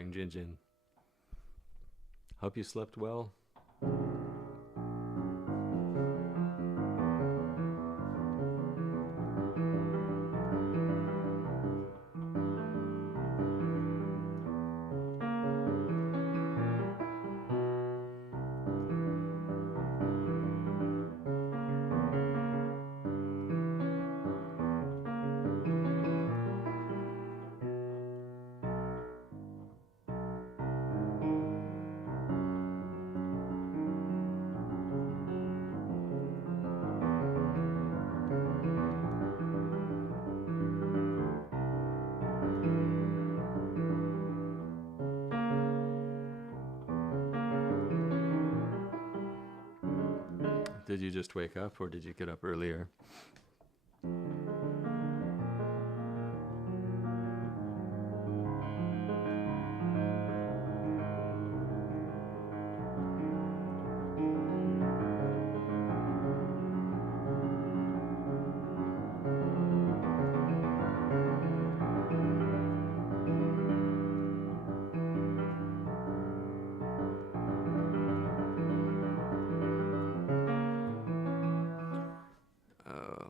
morning, Jinjin. Hope you slept well. Did you just wake up or did you get up earlier?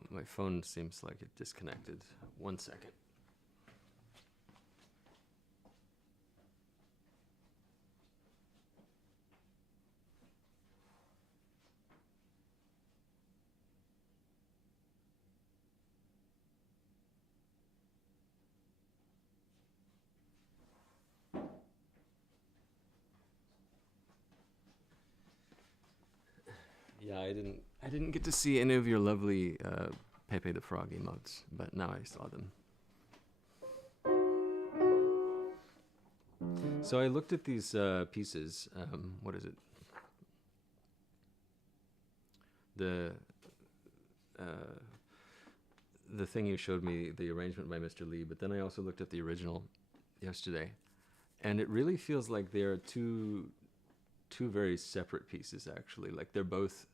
My phone seems like it disconnected. 1 second. Yeah, I didn't get to see any of your lovely Pepe the Frog emotes, but now I saw them. So I looked at these pieces. What is it? The thing you showed me, the arrangement by Mr. Lee, but then I also looked at the original yesterday, and it really feels like they're two very separate pieces, actually. Like they're both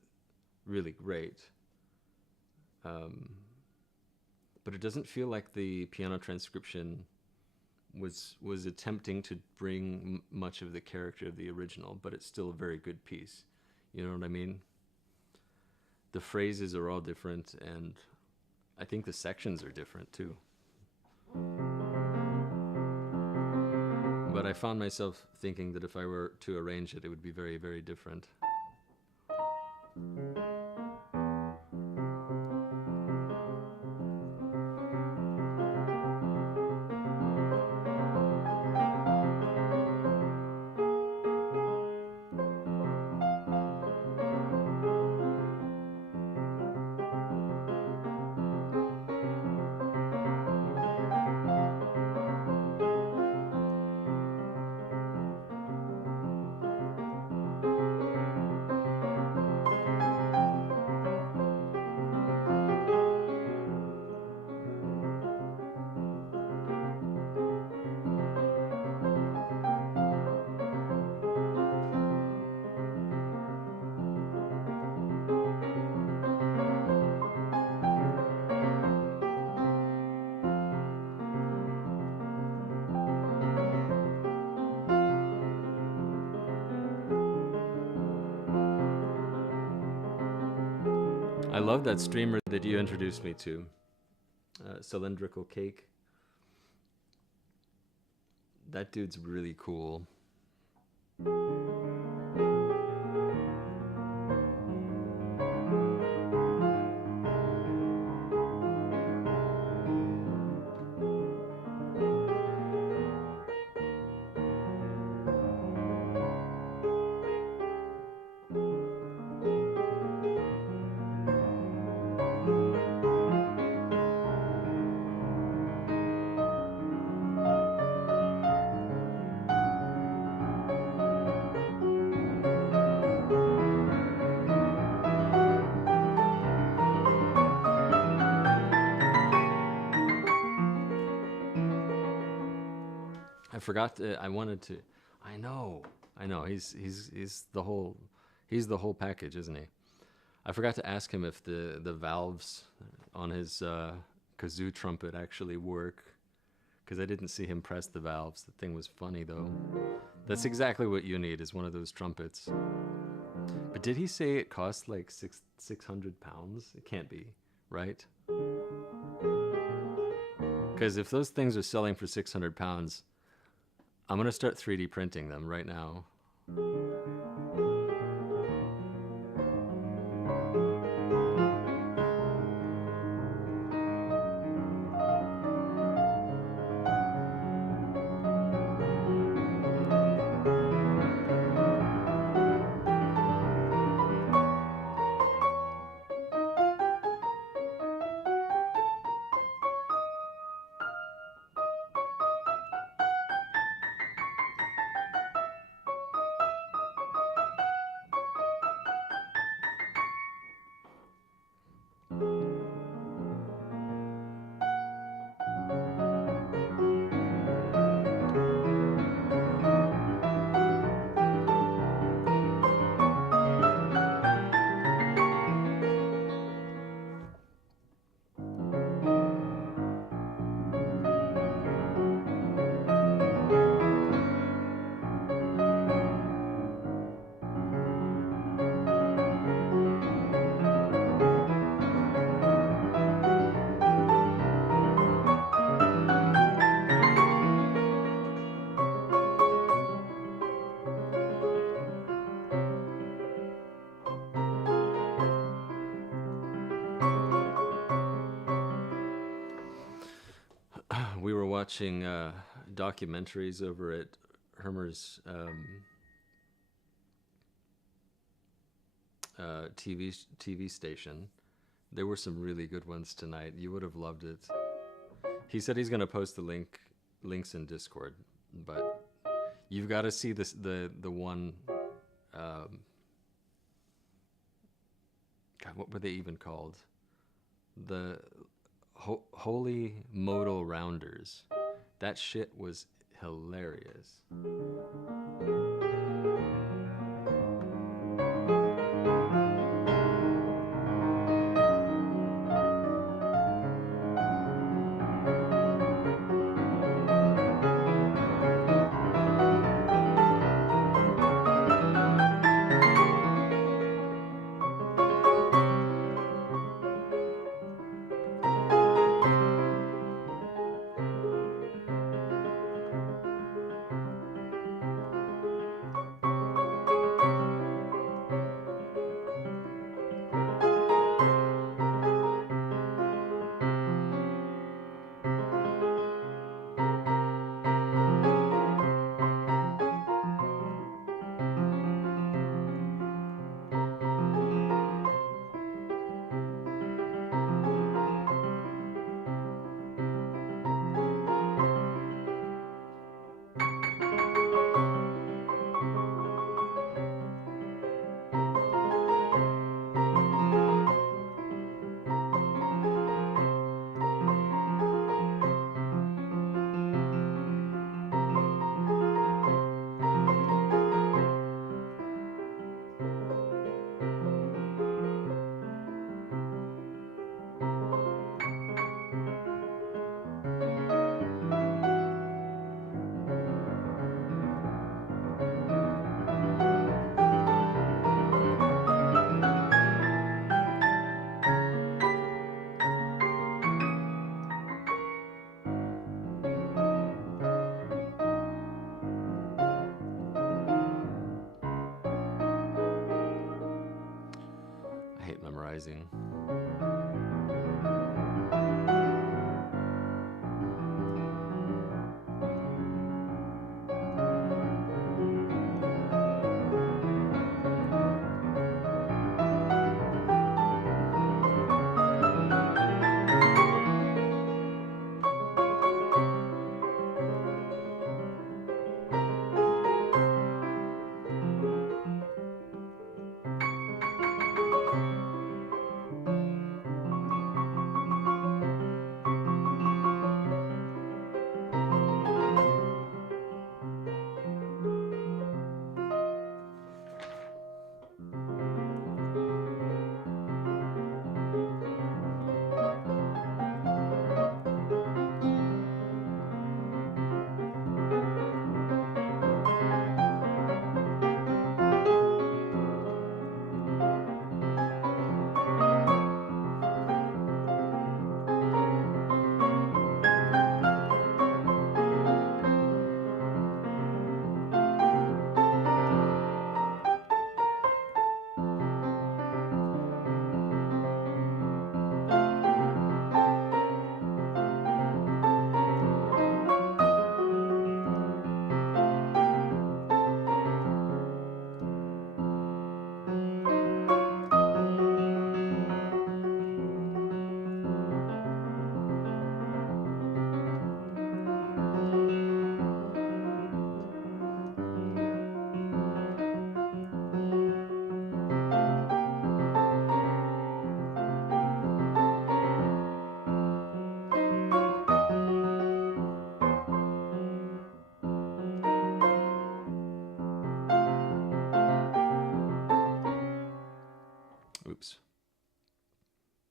really great. But it doesn't feel like the piano transcription was attempting to bring much of the character of the original, but it's still a very good piece. You know what I mean? The phrases are all different, and I think the sections are different too. But I found myself thinking that if I were to arrange it, it would be very, very different. I love that streamer that you introduced me to, Cylindrical Cake. That dude's really cool. I forgot. I wanted to. I know. He's the whole package, isn't he? I forgot to ask him if the valves on his kazoo trumpet actually work because I didn't see him press the valves. The thing was funny, though. That's exactly what you need, is one of those trumpets. But did he say it cost like 600 pounds? It can't be, right? Because if those things are selling for 600 pounds, I'm going to start 3D printing them right now. We were watching documentaries over at Hermer's TV station. There were some really good ones tonight. You would have loved it. He said he's going to post the links in Discord, but you've got to see this the one. God, what were they even called? The Holy Modal Rounders. That shit was hilarious. I hate memorizing.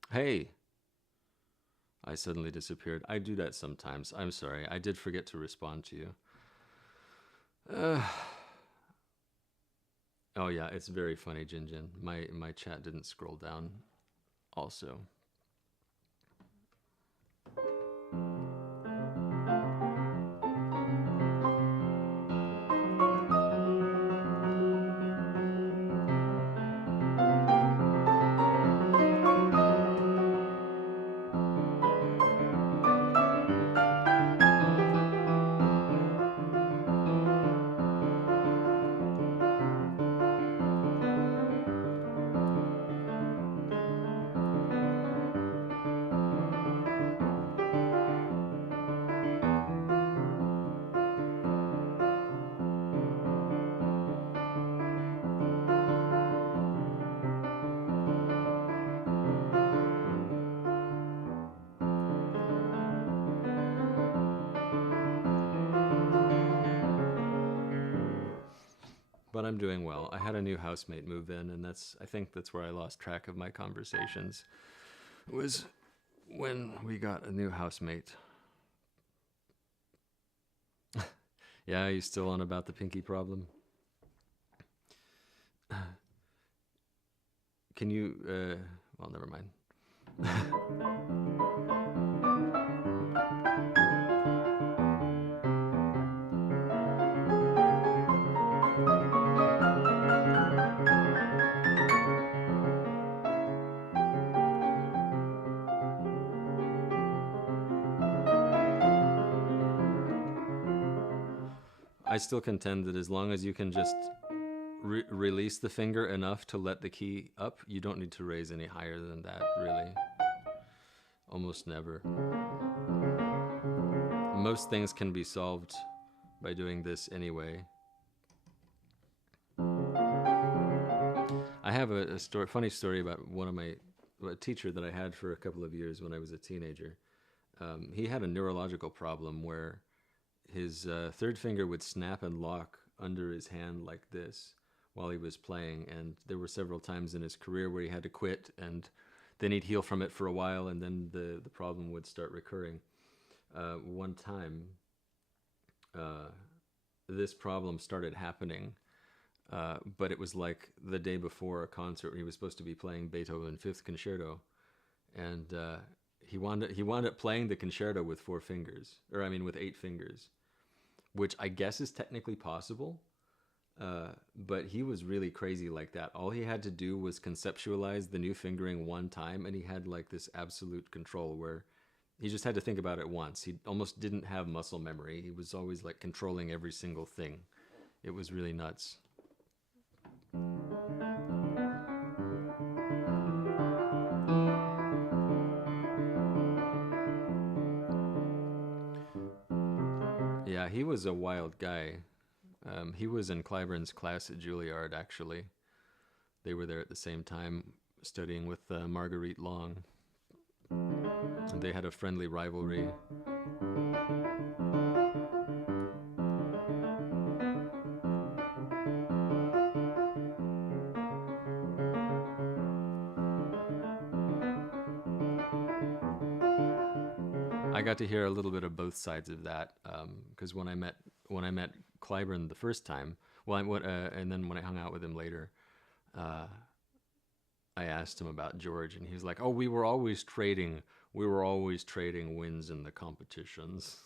Hey, I suddenly disappeared. I do that sometimes. I'm sorry. I did forget to respond to you. Uh, oh yeah, it's very funny, Jinjin. My chat didn't scroll down. Also, but I'm doing well. I had a new housemate move in, and I think that's where I lost track of my conversations. It was when we got a new housemate. Yeah, are you still on about the pinky problem? Can you? Well, never mind. I still contend that as long as you can just release the finger enough to let the key up, you don't need to raise any higher than that, really. Almost never. Most things can be solved by doing this anyway. I have a funny story about a teacher that I had for a couple of years when I was a teenager. He had a neurological problem where his third finger would snap and lock under his hand like this while he was playing, and there were several times in his career where he had to quit, and then he'd heal from it for a while, and then the problem would start recurring. One time, this problem started happening, but it was like the day before a concert when he was supposed to be playing Beethoven Fifth Concerto, and he wound up playing the concerto with 4 fingers, or I mean with 8 fingers, which I guess is technically possible. But he was really crazy like that. All he had to do was conceptualize the new fingering one time, and he had like this absolute control where he just had to think about it once. He almost didn't have muscle memory. He was always like controlling every single thing. It was really nuts. Yeah, he was a wild guy. He was in Clyburn's class at Juilliard, actually. They were there at the same time studying with Marguerite Long. And they had a friendly rivalry. I got to hear a little bit of both sides of that because when I met Clyburn the first time, and then when I hung out with him later, uh, I asked him about George, and he was like, "Oh, we were always trading wins in the competitions."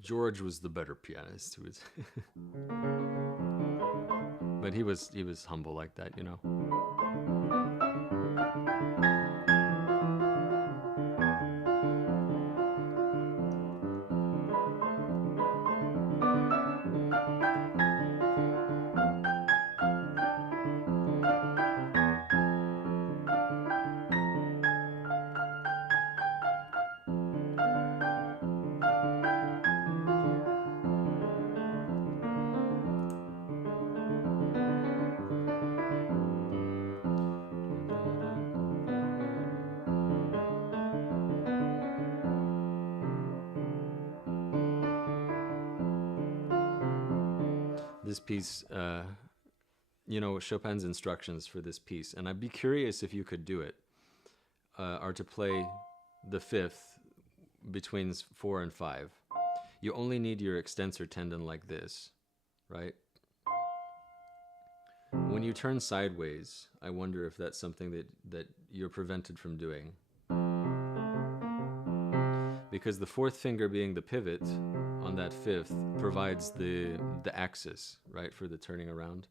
George was the better pianist, but he was humble like that, you know. This piece, you know, Chopin's instructions for this piece, and I'd be curious if you could do it. are to play the fifth between 4 and 5, you only need your extensor tendon like this, right? When you turn sideways, I wonder if that's something that you're prevented from doing. Because the fourth finger being the pivot on that fifth provides the axis, right, for the turning around.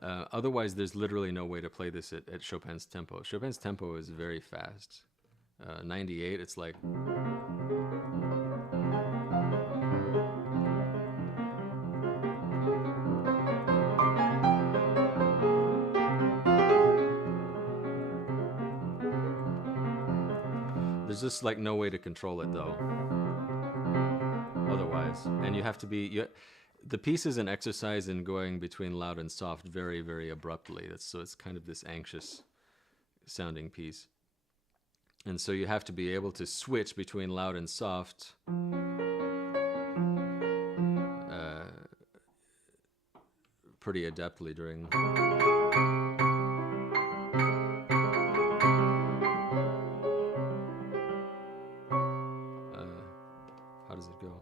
Otherwise, there's literally no way to play this at Chopin's tempo. Chopin's tempo is very fast. 98, it's like... There's just like no way to control it though. Otherwise, and you have to be... the piece is an exercise in going between loud and soft very, very abruptly. So it's kind of this anxious sounding piece. And so you have to be able to switch between loud and soft pretty adeptly during... how does it go?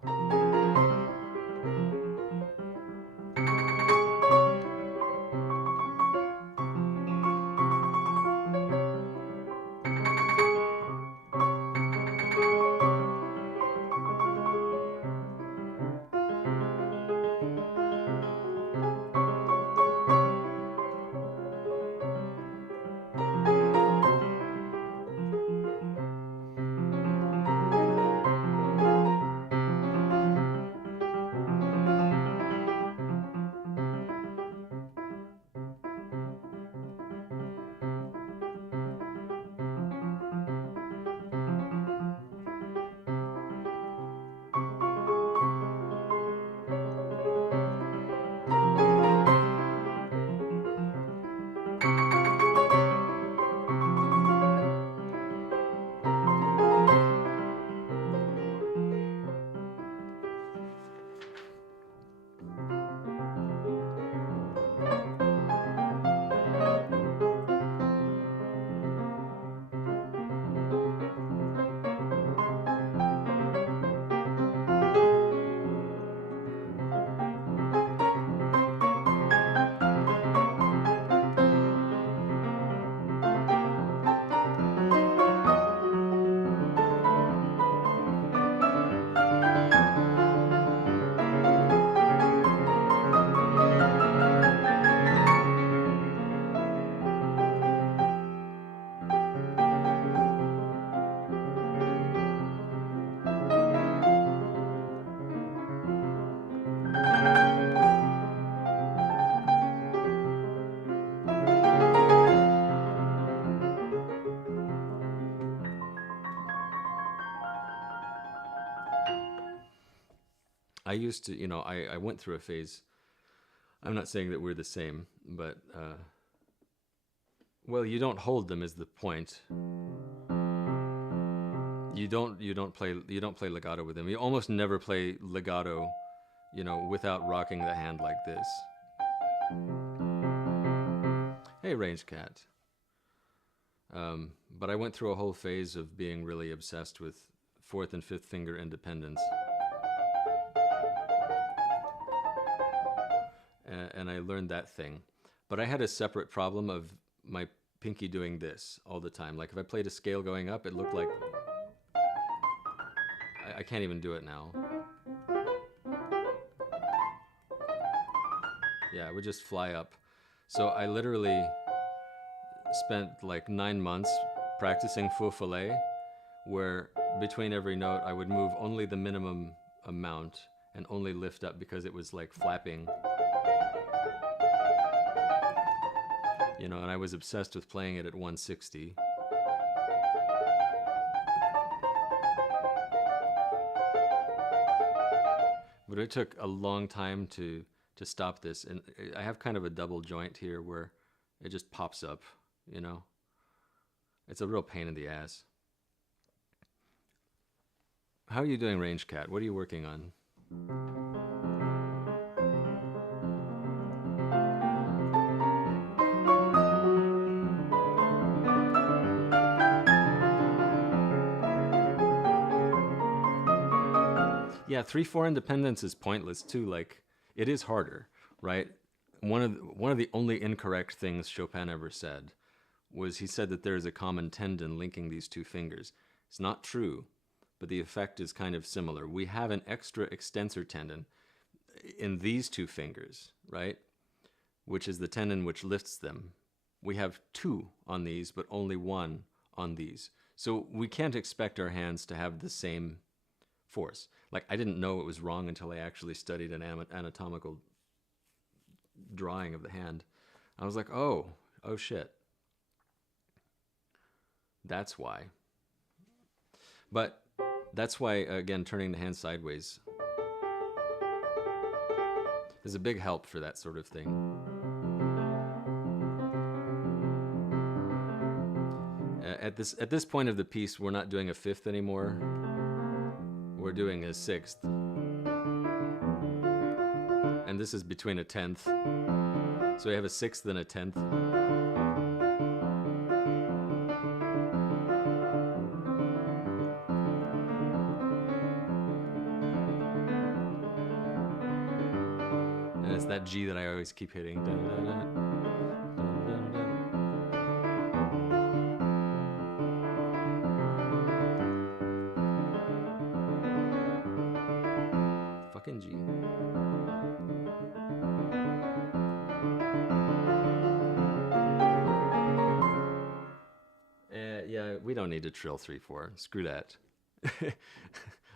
I used to, I went through a phase. I'm not saying that we're the same, but, well, you don't hold them is the point. You don't play legato with them. You almost never play legato, without rocking the hand like this. Hey, Range Cat. But I went through a whole phase of being really obsessed with fourth and fifth finger independence. And I learned that thing. But I had a separate problem of my pinky doing this all the time. Like if I played a scale going up, it looked like... I can't even do it now. Yeah, it would just fly up. So I literally spent like 9 months practicing faux fillet, where between every note I would move only the minimum amount and only lift up because it was like flapping. And I was obsessed with playing it at 160. But it took a long time to stop this. And I have kind of a double joint here where it just pops up, It's a real pain in the ass. How are you doing, Range Cat? What are you working on? Yeah, 3/4 independence is pointless too. Like, it is harder, right? One of the only incorrect things Chopin ever said was he said that there is a common tendon linking these two fingers. It's not true, but the effect is kind of similar. We have an extra extensor tendon in these two fingers, right? Which is the tendon which lifts them. We have two on these, but only one on these. So we can't expect our hands to have the same force. Like, I didn't know it was wrong until I actually studied an anatomical drawing of the hand. I was like, oh shit. That's why. But that's why, again, turning the hand sideways is a big help for that sort of thing. At this point of the piece, we're not doing a fifth anymore. We're doing a sixth. And this is between a tenth. So we have a sixth and a tenth. And it's that G that I always keep hitting. Dun, dun, dun, dun, dun, dun. Fucking G. Yeah, we don't need to trill 3/4. Screw that.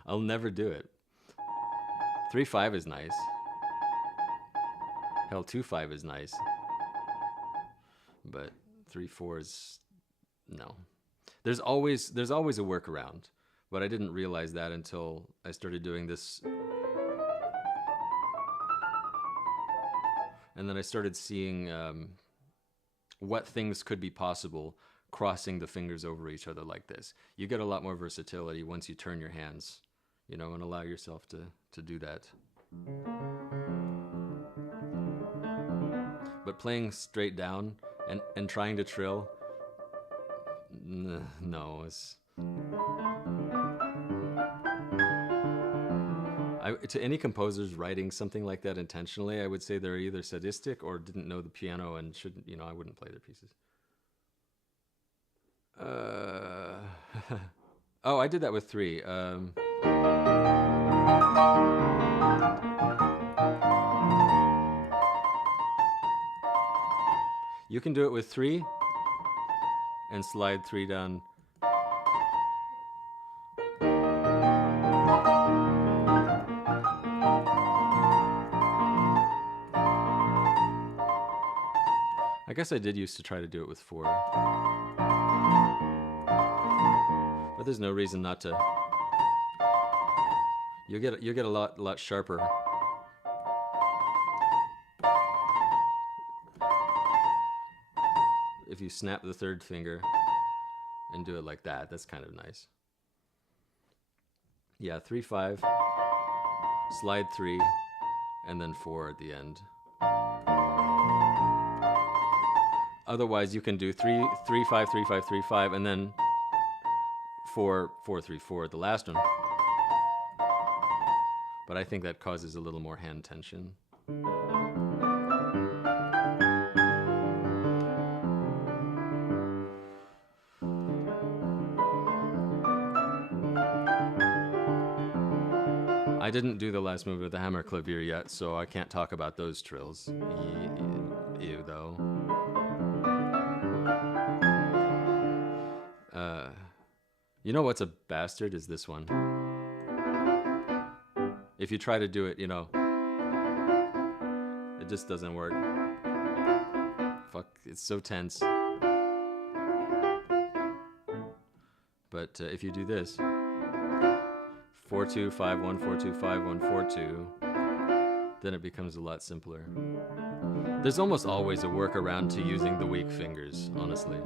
I'll never do it. 3/5 is nice. Hell, 2/5 is nice. But 3/4 is no. There's always a workaround, but I didn't realize that until I started doing this. And then I started seeing what things could be possible crossing the fingers over each other like this. You get a lot more versatility once you turn your hands, and allow yourself to do that. But playing straight down and trying to trill, no, it's... to any composers writing something like that intentionally, I would say they're either sadistic or didn't know the piano and shouldn't, I wouldn't play their pieces. Oh, I did that with 3. You can do it with 3 and slide 3 down. I guess I did used to try to do it with 4. But there's no reason not to. You'll get a lot sharper. If you snap the 3rd finger and do it like that, that's kind of nice. Yeah, 3/5, slide 3, and then 4 at the end. Otherwise, you can do 3/5, 3/5, 3/5, and then 4/4, 3/4 at the last one. But I think that causes a little more hand tension. I didn't do the last move of the hammer clavier yet, so I can't talk about those trills. Ew, though. You know what's a bastard is this one. If you try to do it, it just doesn't work. Fuck, it's so tense. But if you do this, 4/2, 5/1, 4/2, 5/1, 4/2, then it becomes a lot simpler. There's almost always a workaround to using the weak fingers, honestly.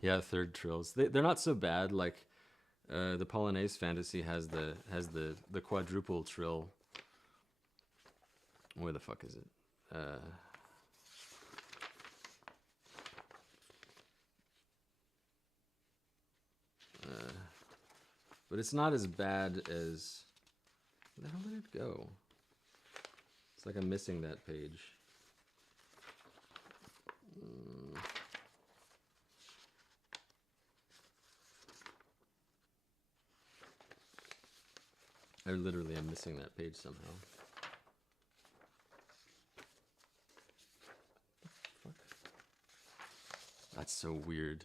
Yeah, third trills. They're not so bad. Like the Polonaise Fantasy has the quadruple trill. Where the fuck is it? But it's not as bad as. Where the hell did it go? It's like I'm missing that page. I literally am missing that page somehow. Fuck. That's so weird.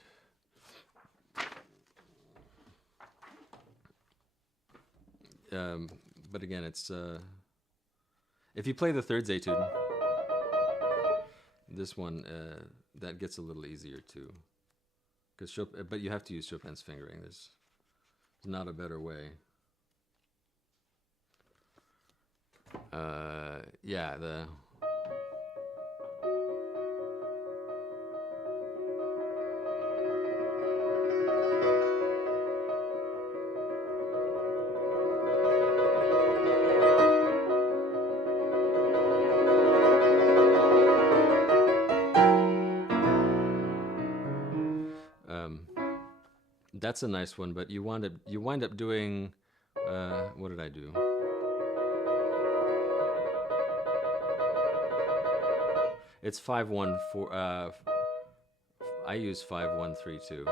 But again, it's if you play the thirds etude, this one that gets a little easier too, because but you have to use Chopin's fingering. There's not a better way. Yeah, the. That's a nice one, but you wind up doing what did I do? It's 5-1-4. I use 5-1-3-2.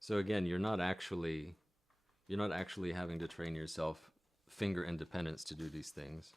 So again, you're not actually having to train yourself finger independence to do these things.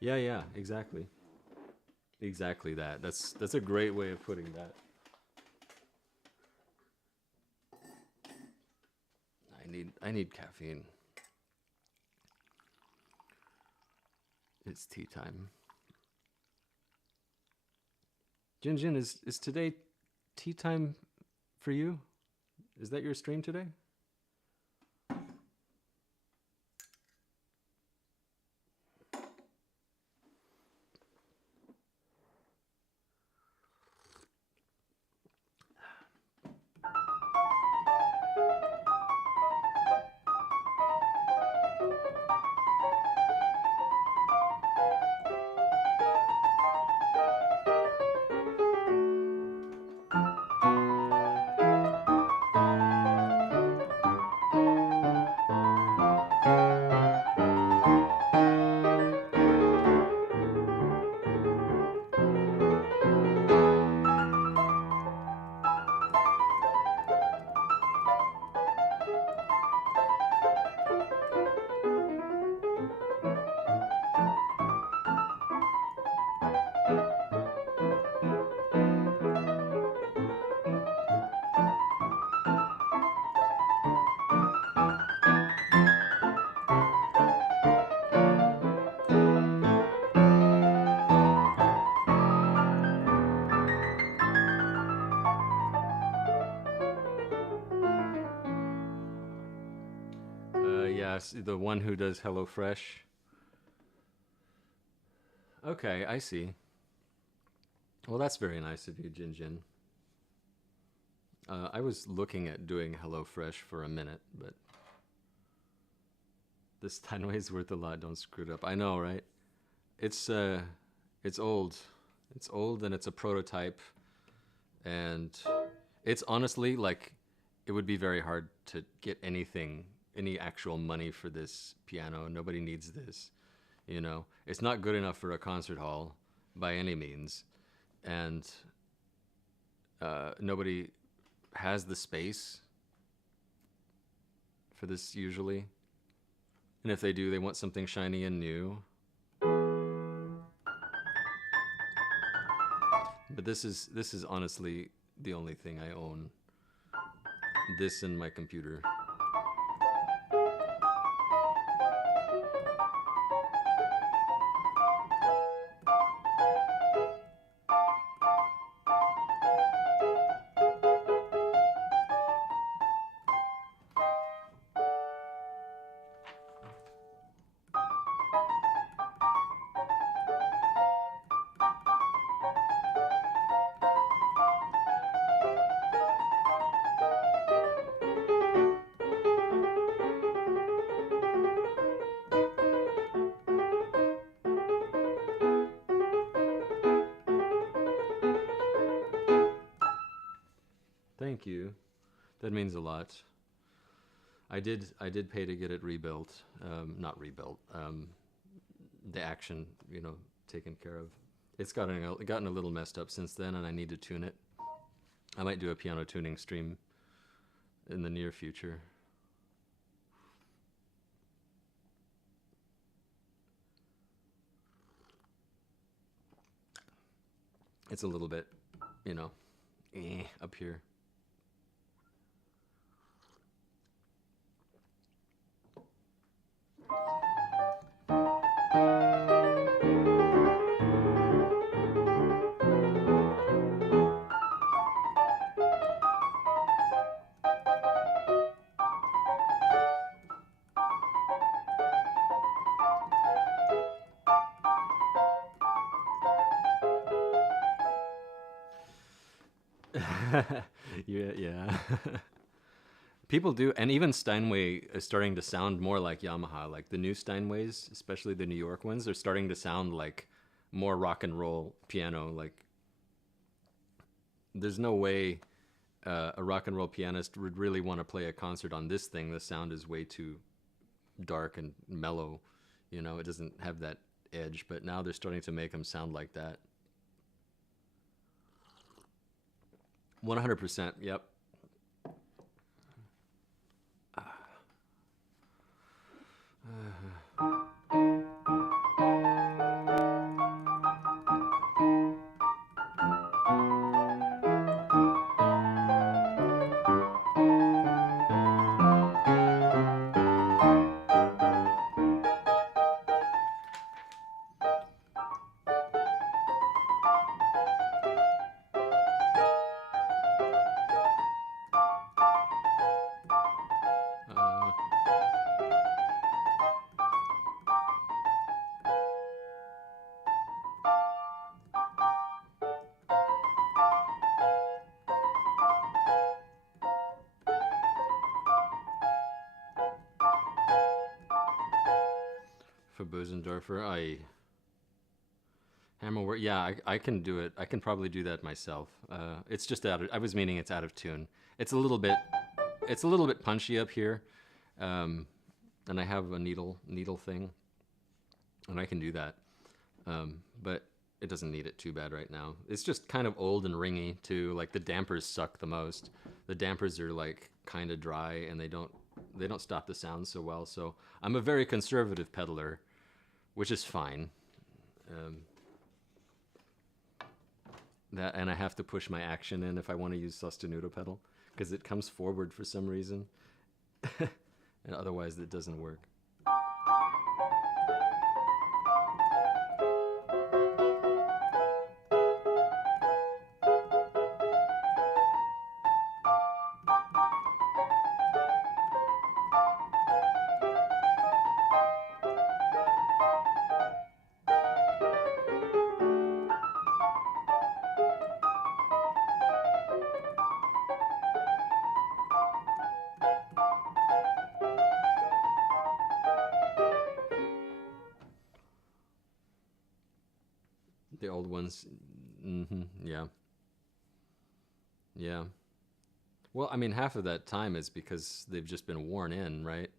Yeah, exactly. Exactly that. That's a great way of putting that. I need caffeine. It's tea time. Jin, is today tea time for you? Is that your stream today? the one who does HelloFresh. Okay, I see. Well, that's very nice of you, Jin Jin. I was looking at doing HelloFresh for a minute, but this Steinway's worth a lot. Don't screw it up. I know, right? It's old. It's old, and it's a prototype, and it's honestly like it would be very hard to get any actual money for this piano. Nobody needs this, you know. It's not good enough for a concert hall by any means, and nobody has the space for this usually. And if they do, they want something shiny and new. But this is honestly the only thing I own. This and my computer. Thank you. That means a lot. I did pay to get it rebuilt. Not rebuilt. The action, taken care of. It's gotten a little messed up since then, and I need to tune it. I might do a piano tuning stream in the near future. It's a little bit, up here. Yeah. People do, and even Steinway is starting to sound more like Yamaha. Like the new Steinways, especially the New York ones, are starting to sound like more rock and roll piano. Like there's no way a rock and roll pianist would really want to play a concert on this thing. The sound is way too dark and mellow. It doesn't have that edge, but now they're starting to make them sound like that. 100%. Yep. For Bösendorfer, Hammer work. Yeah, I can do it. I can probably do that myself. It's just I was meaning it's out of tune. It's a little bit punchy up here, and I have a needle thing, and I can do that. But it doesn't need it too bad right now. It's just kind of old and ringy too. Like the dampers suck the most. The dampers are like kind of dry, and they don't stop the sound so well. So I'm a very conservative pedaler, which is fine. And I have to push my action in if I want to use sostenuto pedal, because it comes forward for some reason, and otherwise it doesn't work. The old ones. Yeah. Yeah. Well, I mean, half of that time is because they've just been worn in, right?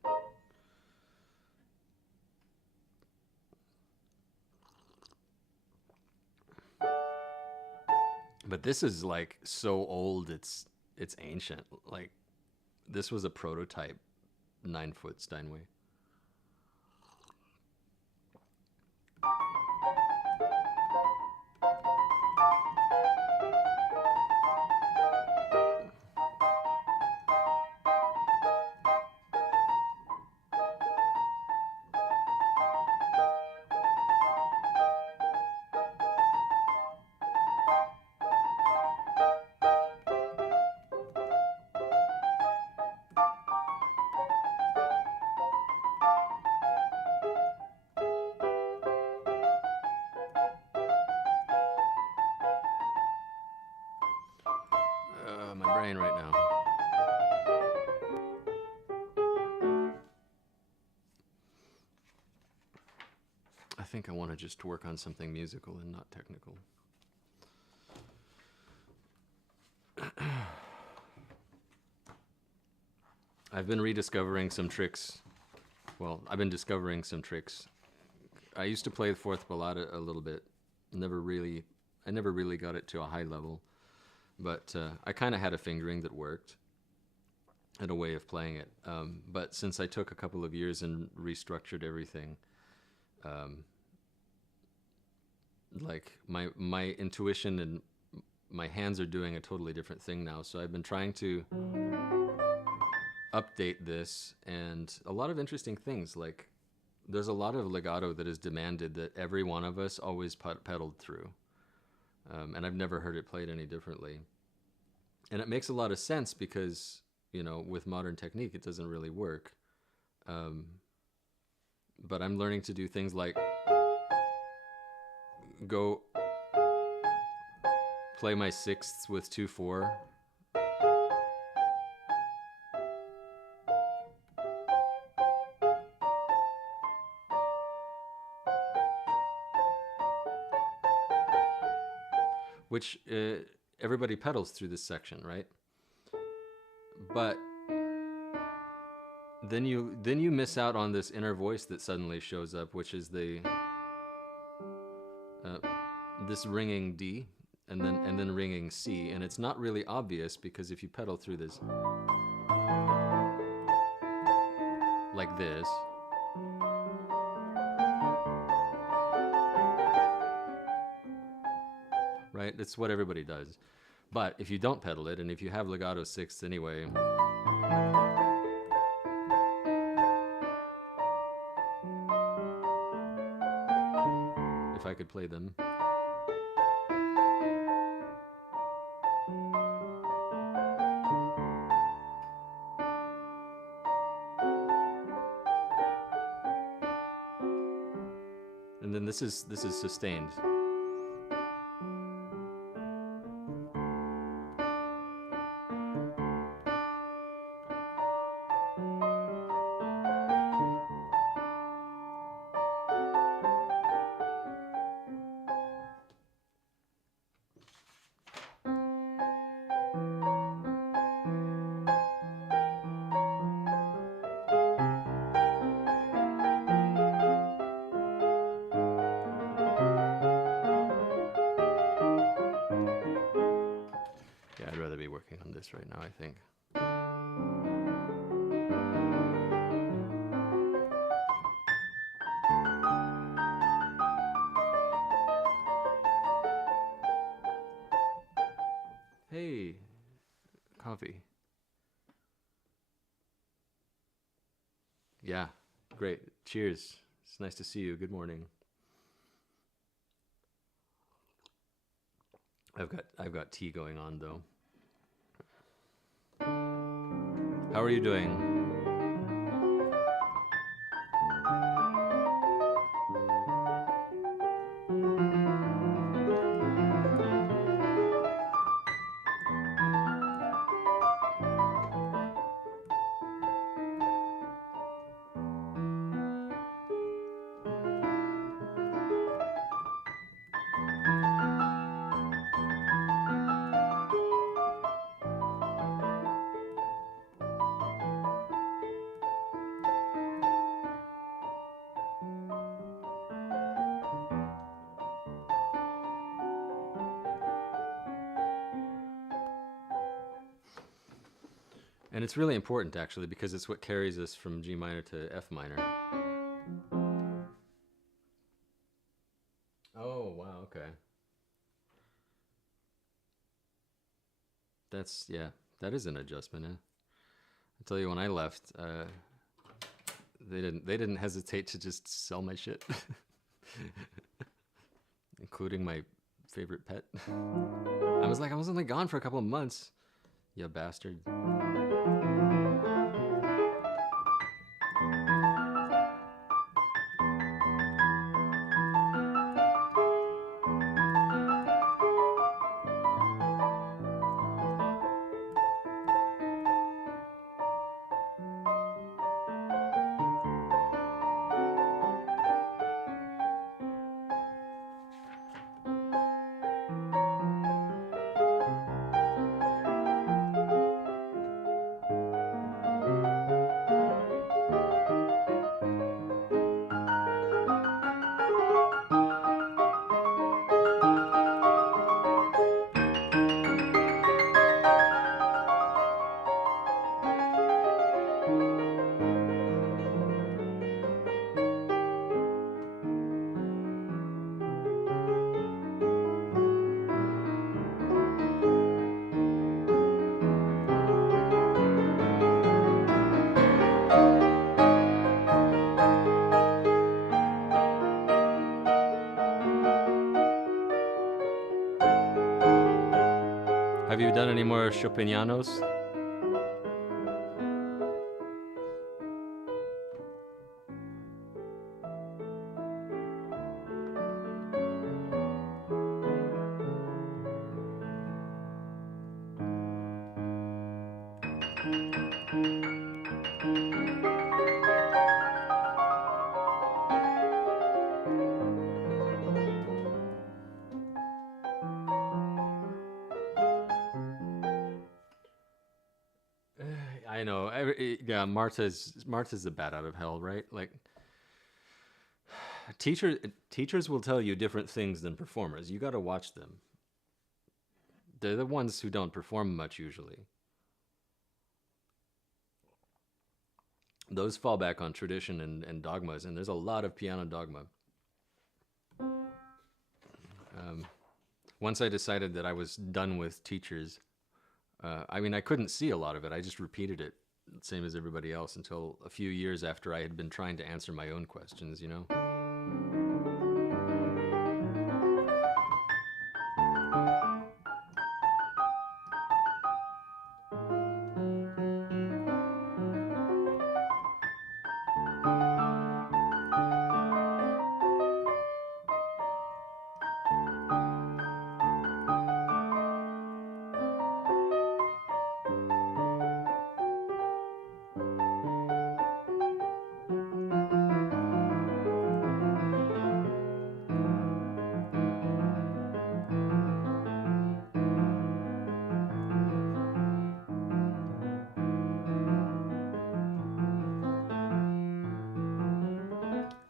But this is like so old, it's ancient. Like this was a prototype 9 foot Steinway. My brain right now. I think I want to just work on something musical and not technical. I've been rediscovering some tricks. Well, I've been discovering some tricks. I used to play the fourth ballata a little bit. I never really got it to a high level, but I kind of had a fingering that worked and a way of playing it. But since I took a couple of years and restructured everything, like my intuition and my hands are doing a totally different thing now. So I've been trying to update this, and a lot of interesting things. Like there's a lot of legato that is demanded that every one of us always pedaled through, and I've never heard it played any differently. And it makes a lot of sense because with modern technique it doesn't really work. But I'm learning to do things like go play my sixths with 2/4. Which everybody pedals through this section, right? But then you miss out on this inner voice that suddenly shows up, which is the this ringing D and then ringing C, and it's not really obvious because if you pedal through this like this, right? It's what everybody does. But if you don't pedal it, and if you have legato sixths anyway, if I could play them. And then this is sustained. Yeah, I'd rather be working on this right now, I think. Hey, coffee. Yeah, great. Cheers. It's nice to see you. Good morning. I've got tea going on though. How are you doing? And it's really important actually because it's what carries us from G minor to F minor. Oh, wow, okay. That's, yeah, that is an adjustment. I tell you, when I left, they didn't hesitate to just sell my shit, including my favorite pet. I was like, I was only gone for a couple of months, you bastard. Have you done any more Chopinianos? I know. Yeah, Martha's the bat out of hell, right? Like teacher teachers will tell you different things than performers. You got to watch them. They're the ones who don't perform much usually. Those fall back on tradition and dogmas, and there's a lot of piano dogma. Um, Once I decided that I was done with teachers, I mean, I couldn't see a lot of it. I just repeated it, same as everybody else, until a few years after I had been trying to answer my own questions, you know?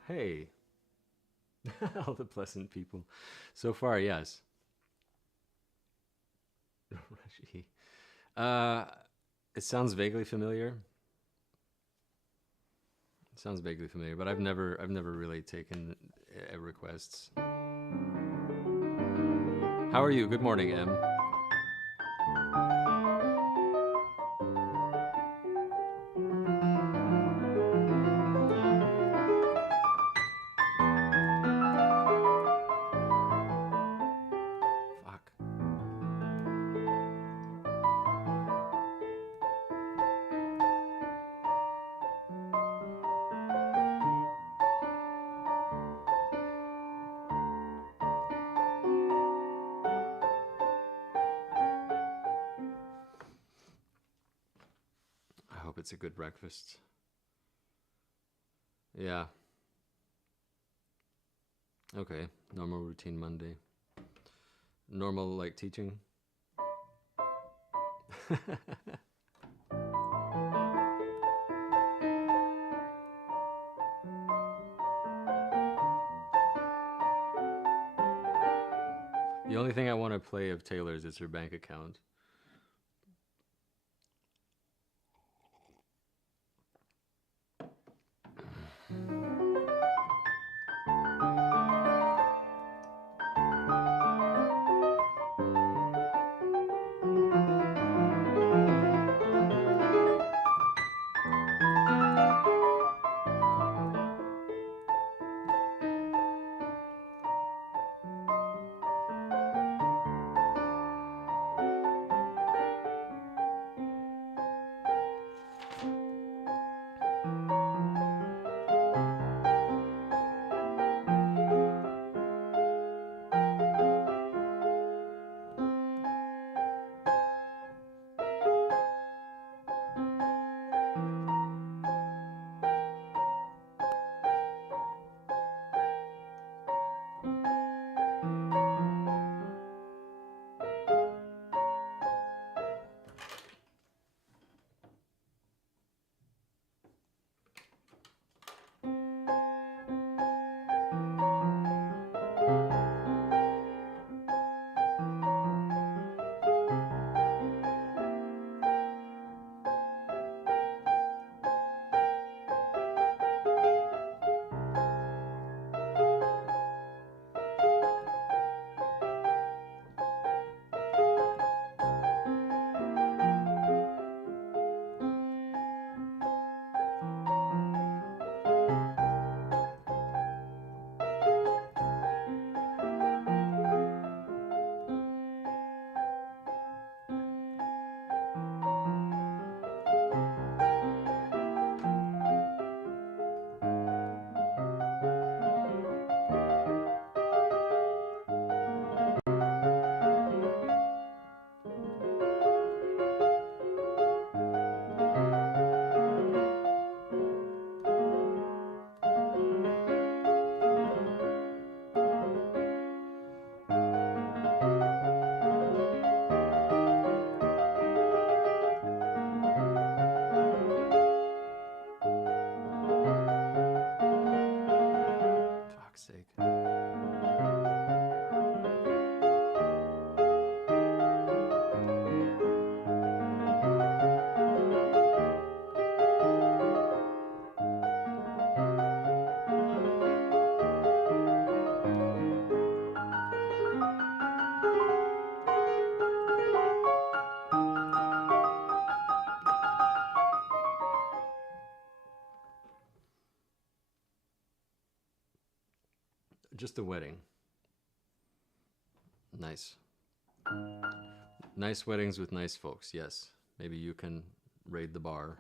Hey, all the pleasant people. So far, yes. Rashi. Uh, it sounds vaguely familiar. It sounds vaguely familiar, but I've never really taken requests. How are you? Good morning, M. Fuck. I hope it's a good breakfast. Yeah. Okay. Normal routine Monday. Normal like teaching. The only thing I want to play of Taylor's is her bank account. Just a wedding. Nice. Nice weddings with nice folks, yes. Maybe you can raid the bar.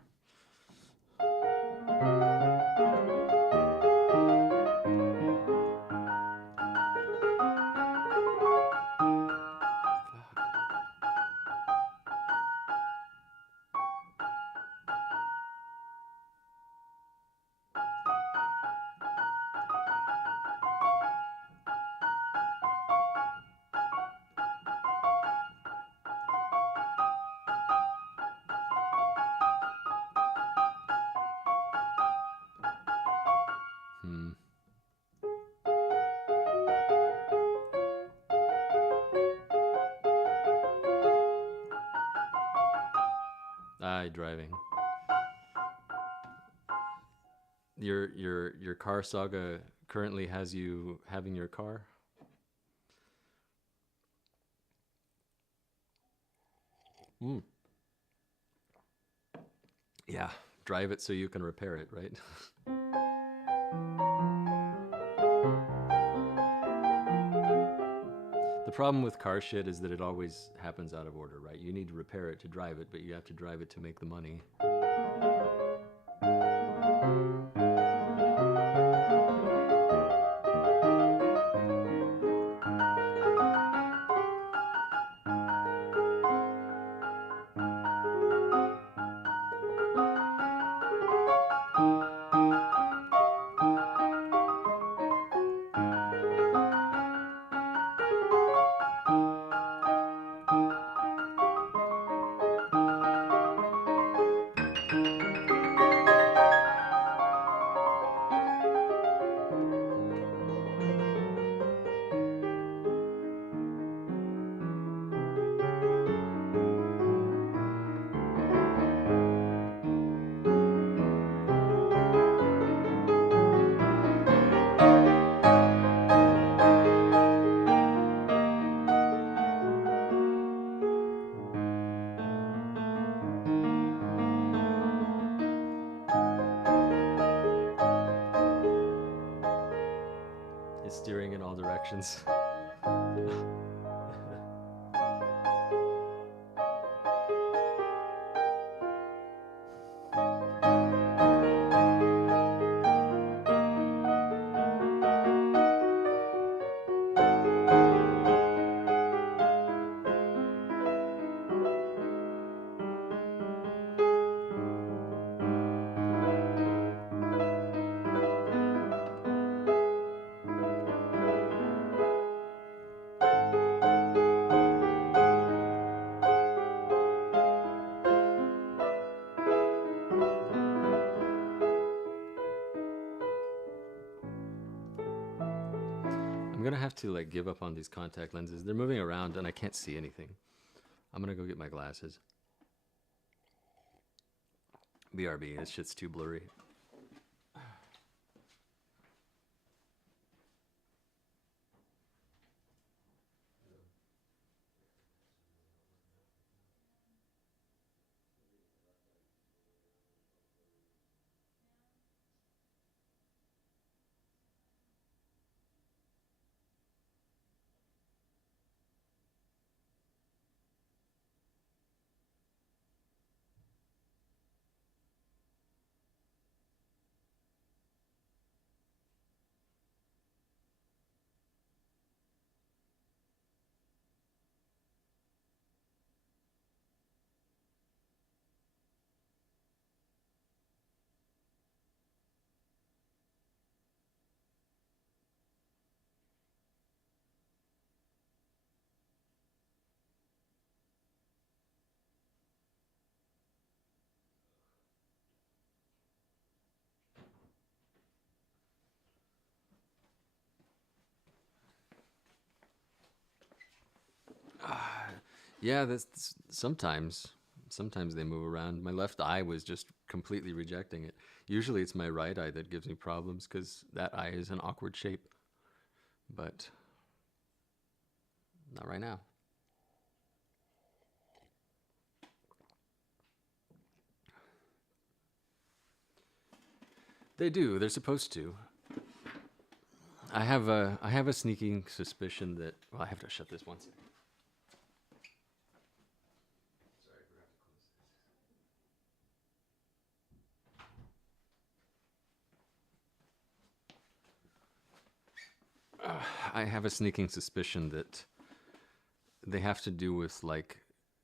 Hmm. Aye, driving. Your car saga currently has you having your car? Mm. Yeah, drive it so you can repair it, right? The problem with car shit is that it always happens out of order, right? You need to repair it to drive it, but you have to drive it to make the money. It's steering in all directions. I'm gonna have to like give up on these contact lenses. They're moving around and I can't see anything. I'm gonna go get my glasses. BRB, this shit's too blurry. Yeah, sometimes. Sometimes they move around. My left eye was just completely rejecting it. Usually it's my right eye that gives me problems because that eye is an awkward shape, but not right now. They do. They're supposed to. I have a sneaking suspicion that, well, I have to shut this once. I have a sneaking suspicion that they have to do with like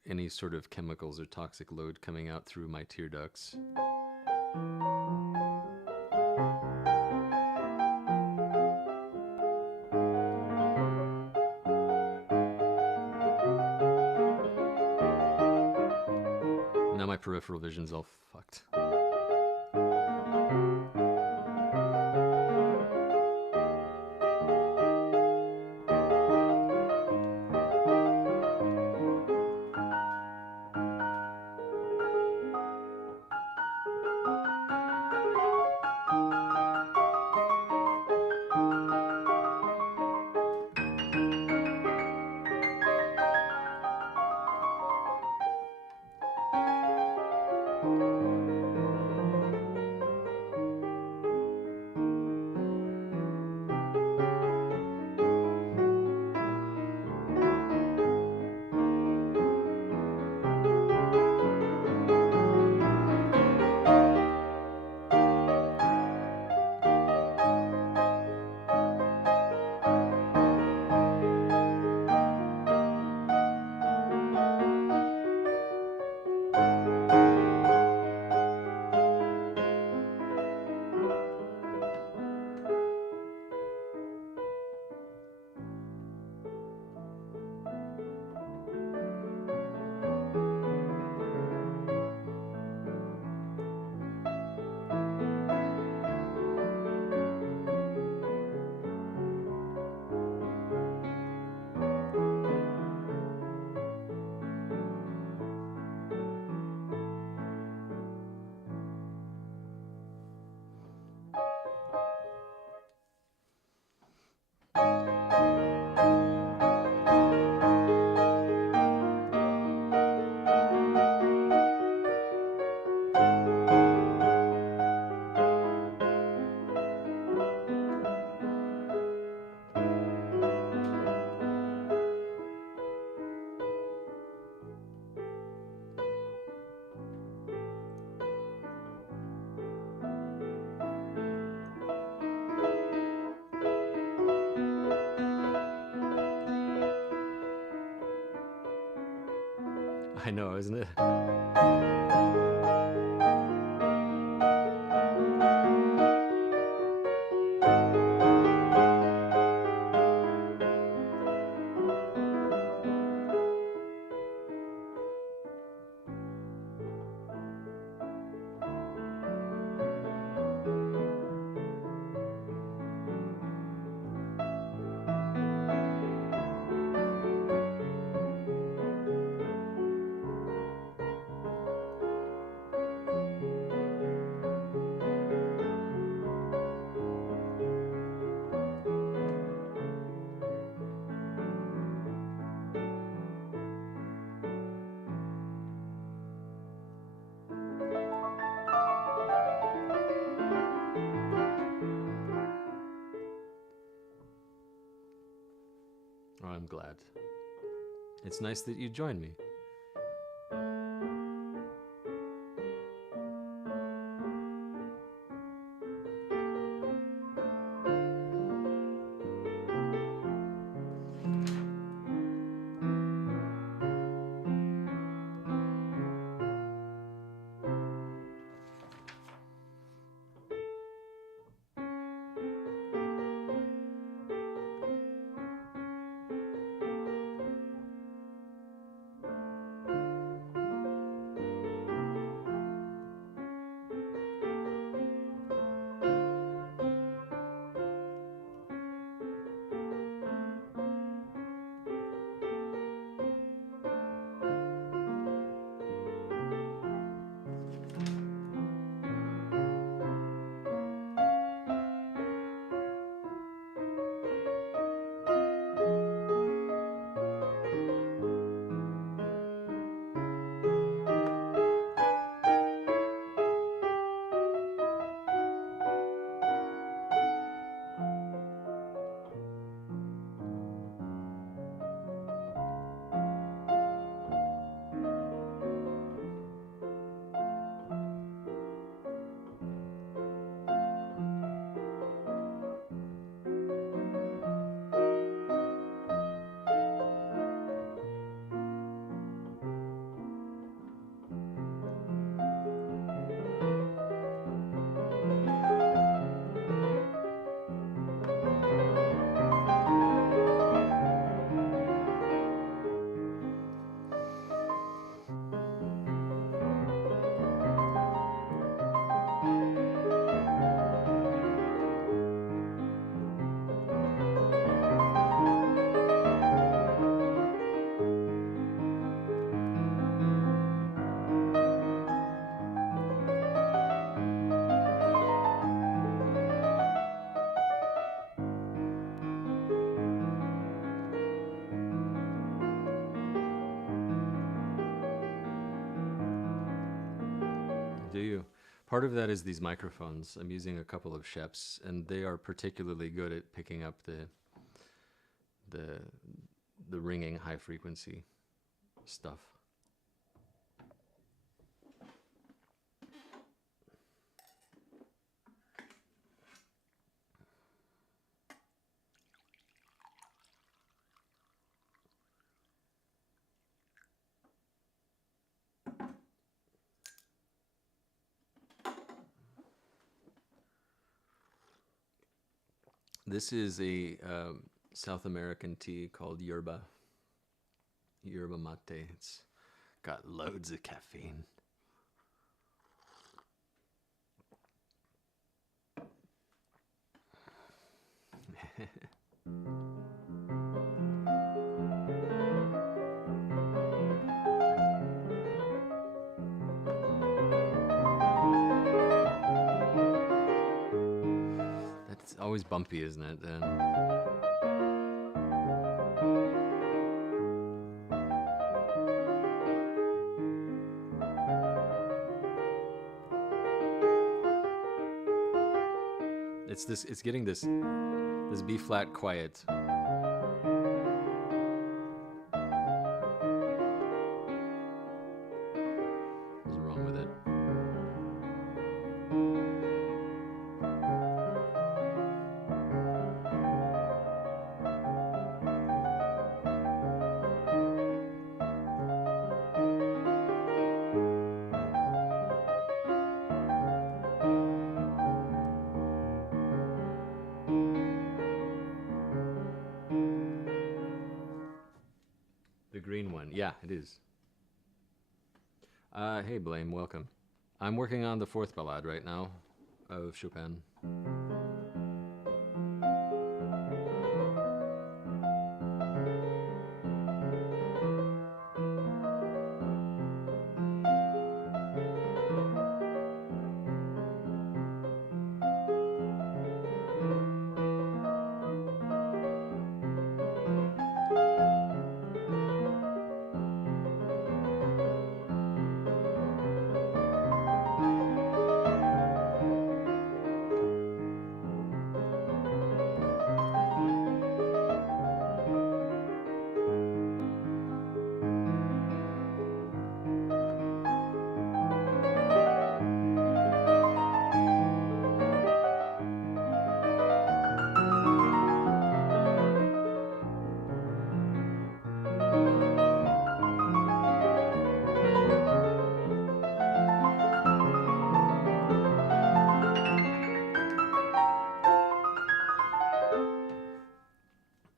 any sort of chemicals or toxic load coming out through my tear ducts. Now my peripheral vision's all fucked. I know, isn't it? Oh, I'm glad. It's nice that you joined me. Do you? Part of that is these microphones. I'm using a couple of Sheps, and they are particularly good at picking up the the ringing high frequency stuff. This is a South American tea called yerba mate. It's got loads of caffeine. That's always bumpy, isn't it? It's getting this B flat quiet. What's wrong with it? The green one. Yeah, it is. Hey, Blame, welcome. I'm working on the fourth ballade right now of Chopin.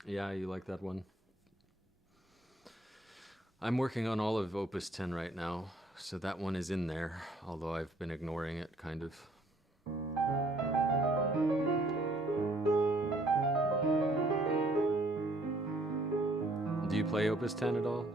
Yeah, you like that one? I'm working on all of Opus 10 right now, so that one is in there, although I've been ignoring it, kind of. Do you play Opus 10 at all?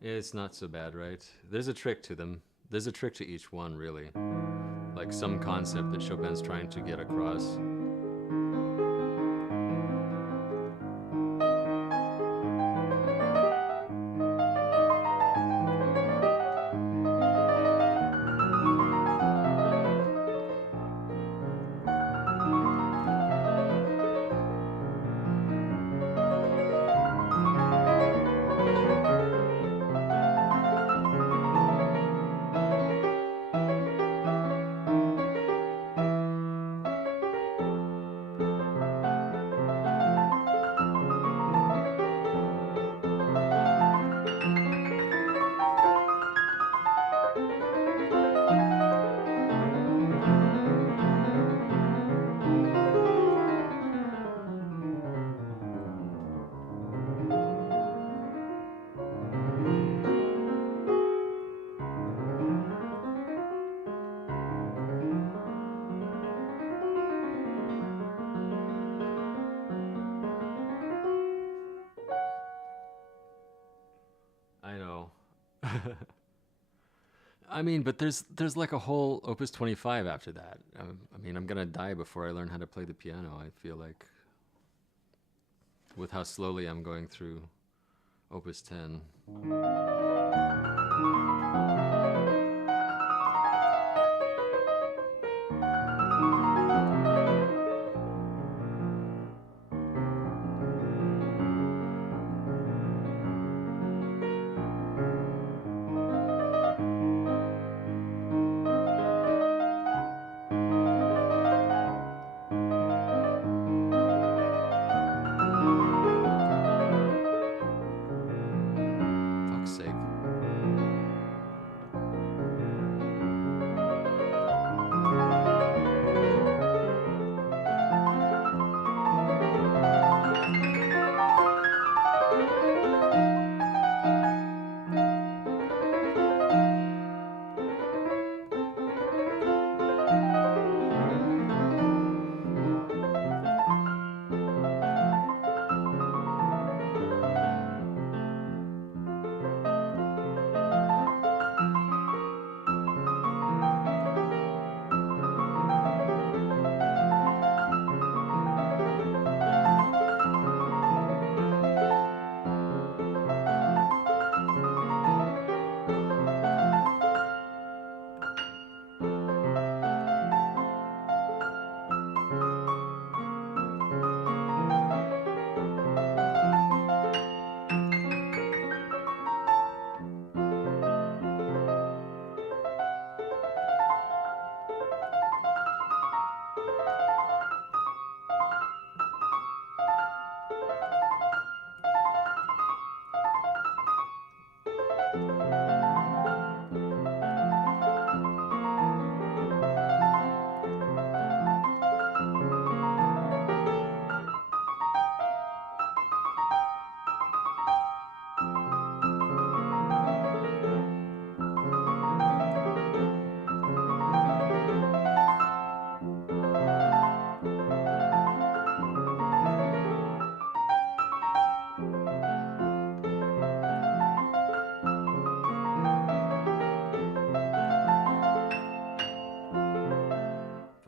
It's not so bad, right? There's a trick to them. There's a trick to each one, really. Like some concept that Chopin's trying to get across. I mean, but there's like a whole Opus 25 after that. I mean, I'm gonna die before I learn how to play the piano. I feel like with how slowly I'm going through Opus 10. Fuck's sake.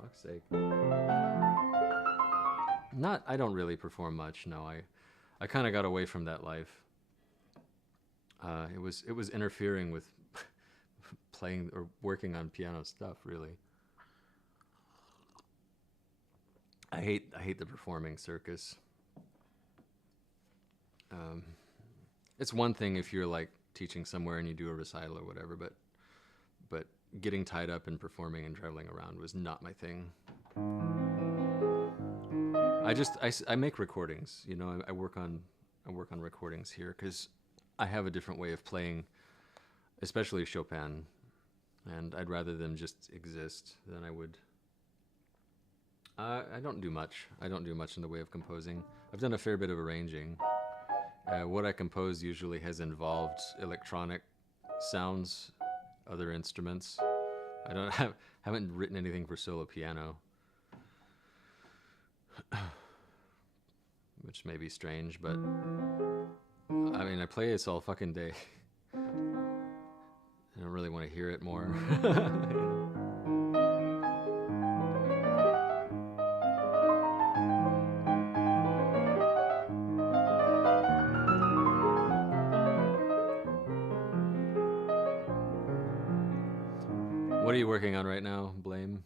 Fuck's sake. Not. I don't really perform much. No, I kind of got away from that life. It was interfering with playing or working on piano stuff. Really, I hate the performing circus. Um, it's one thing if you're like teaching somewhere and you do a recital or whatever, but getting tied up and performing and traveling around was not my thing. I make recordings. You know, I work on recordings here because I have a different way of playing, especially Chopin, and I'd rather them just exist than I would. I don't do much. I don't do much in the way of composing. I've done a fair bit of arranging. What I compose usually has involved electronic sounds, other instruments. I don't haven't written anything for solo piano, which may be strange, but I mean, I play this all fucking day. I don't really want to hear it more. What are you working on right now, Blame?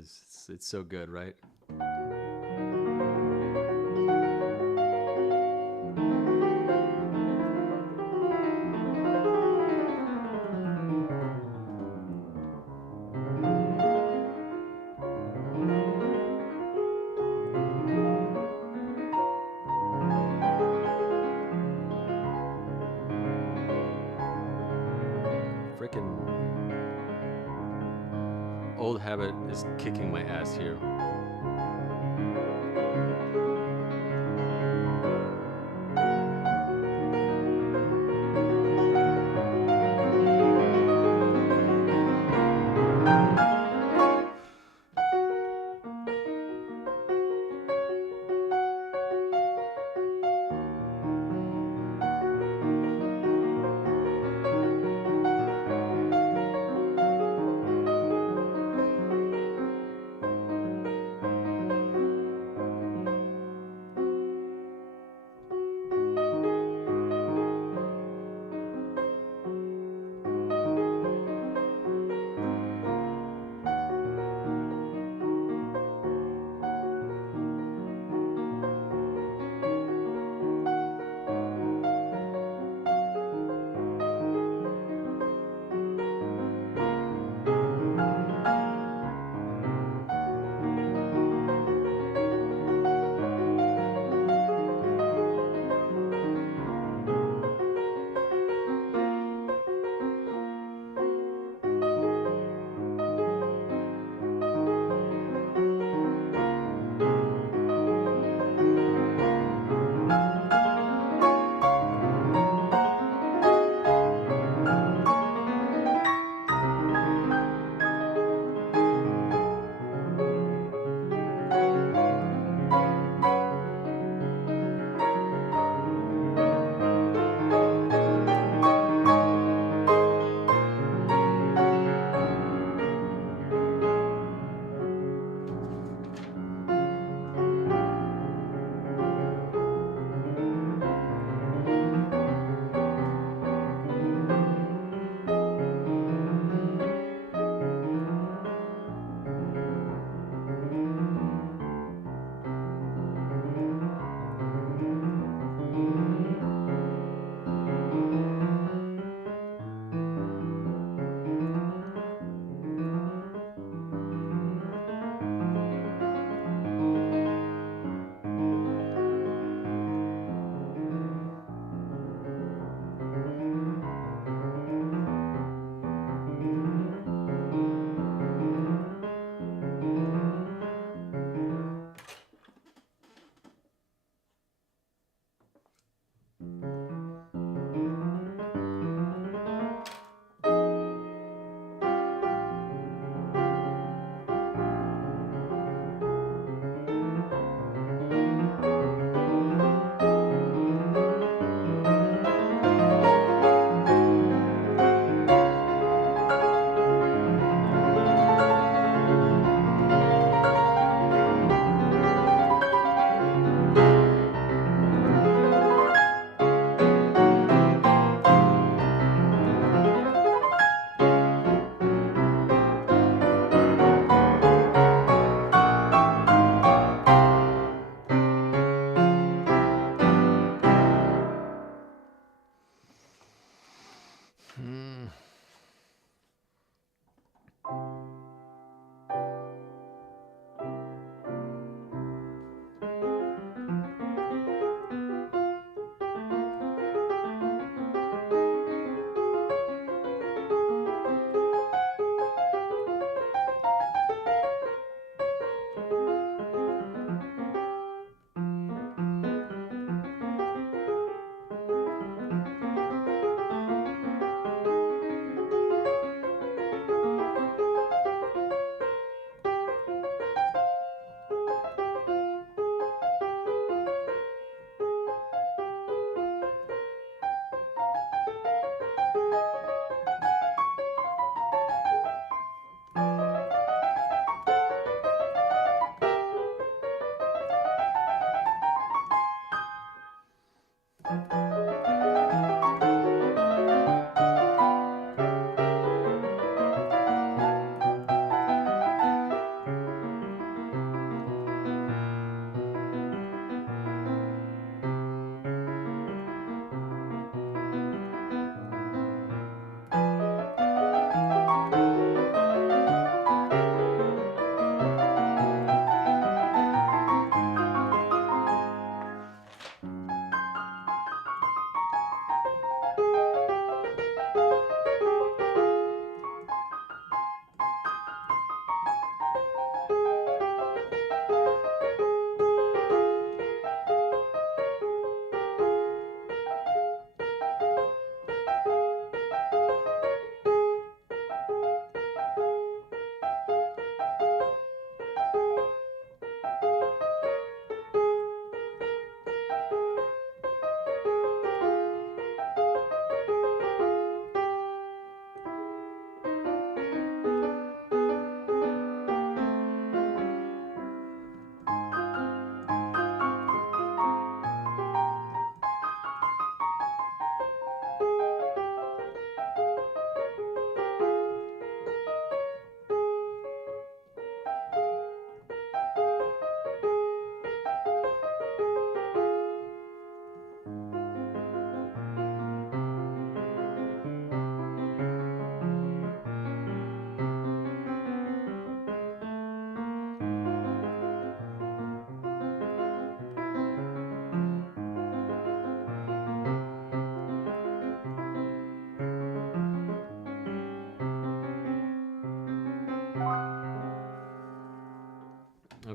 is. It's so good, right? Frickin' old habit is kicking my ass here.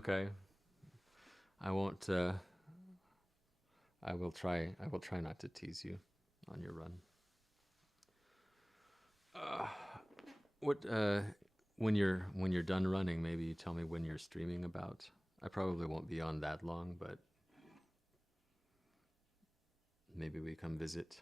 Okay. I won't. I will try. I will try not to tease you on your run. Uh, what? When you're done running, maybe you tell me when you're streaming about. I probably won't be on that long, but maybe we come visit.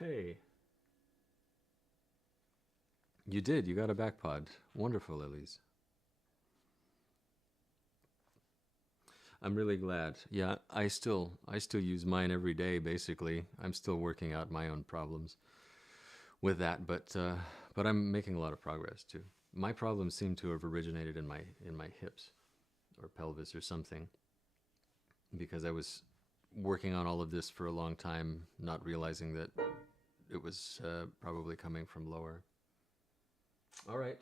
Hey, you did. You got a back pod. Wonderful, Elise. I'm really glad. Yeah, I still use mine every day. Basically, I'm still working out my own problems with that, but I'm making a lot of progress too. My problems seem to have originated in my hips or pelvis or something because I was working on all of this for a long time, not realizing that it was probably coming from lower. All right,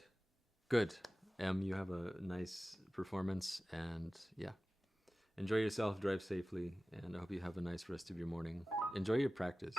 good. You have a nice performance, and yeah, enjoy yourself, drive safely, and I hope you have a nice rest of your morning. Enjoy your practice.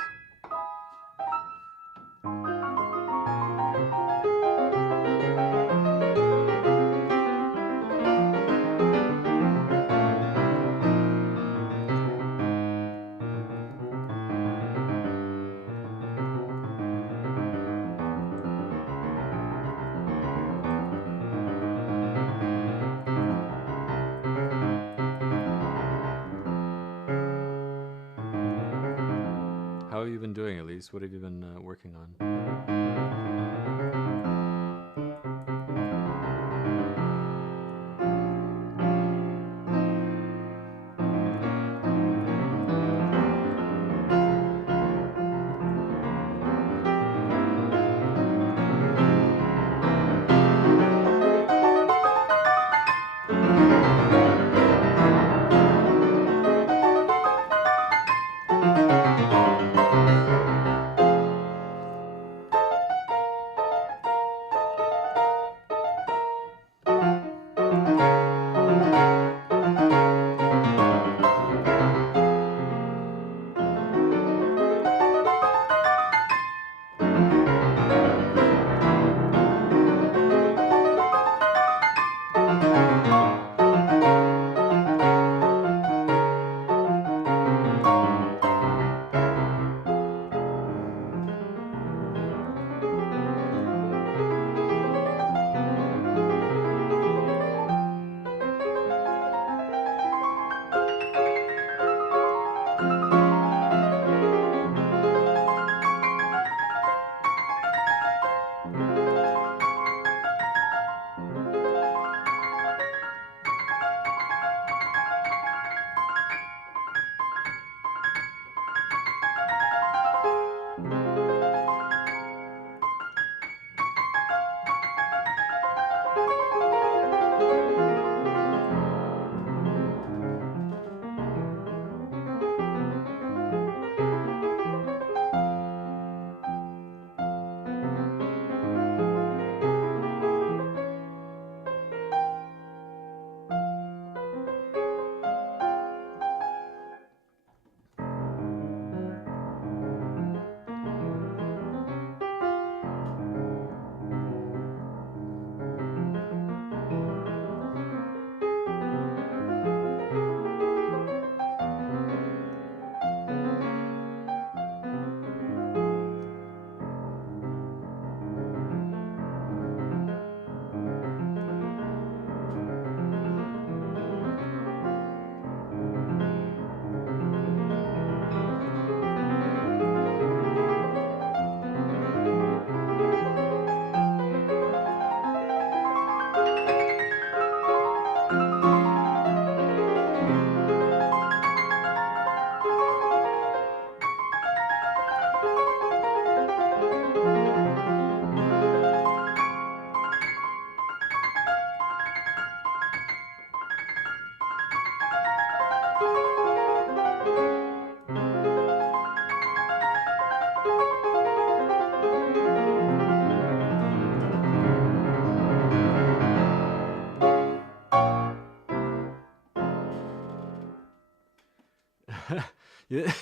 How have you been doing, Elise? What have you been working on? Yeah.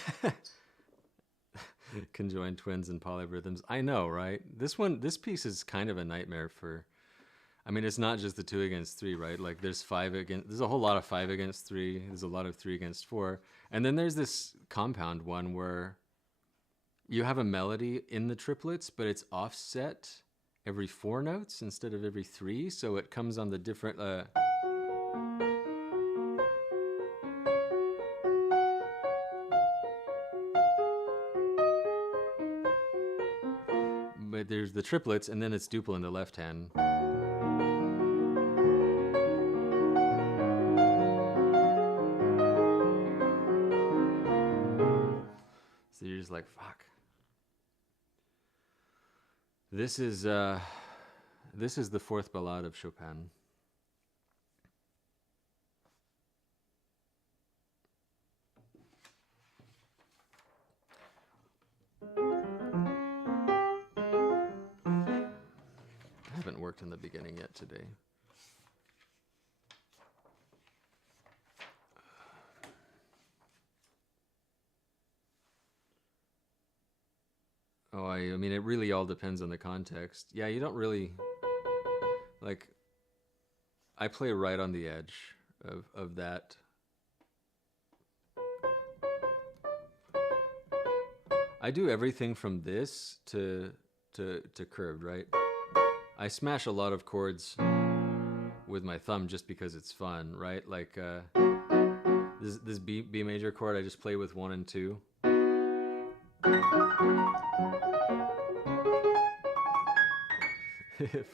Conjoined twins and polyrhythms. I know, right? This piece is kind of a nightmare for. I mean, it's not just the 2 against 3, right? Like there's 5 against. There's a whole lot of 5 against 3. There's a lot of 3 against 4, and then there's this compound one where you have a melody in the triplets, but it's offset every 4 notes instead of every 3, so it comes on the different. But there's the triplets, and then it's duple in the left hand. So you're just like, fuck. This is the 4th ballade of Chopin. I haven't worked in the beginning yet today. Oh, I mean, it really all depends on the context. Yeah, you don't really, like, I play right on the edge of that. I do everything from this to curved, right? I smash a lot of chords with my thumb just because it's fun, right? Like this B major chord I just play with 1 and 2.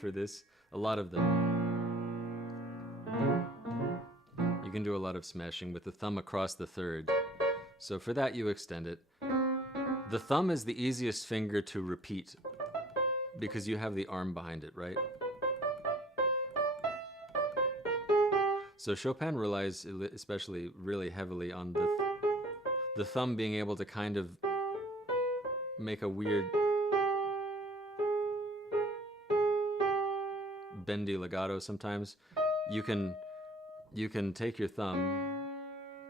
For this, a lot of them. You can do a lot of smashing with the thumb across the 3rd. So for that, you extend it. The thumb is the easiest finger to repeat because you have the arm behind it, right? So Chopin relies especially really heavily on the thumb being able to kind of make a weird bendy legato sometimes. You can take your thumb,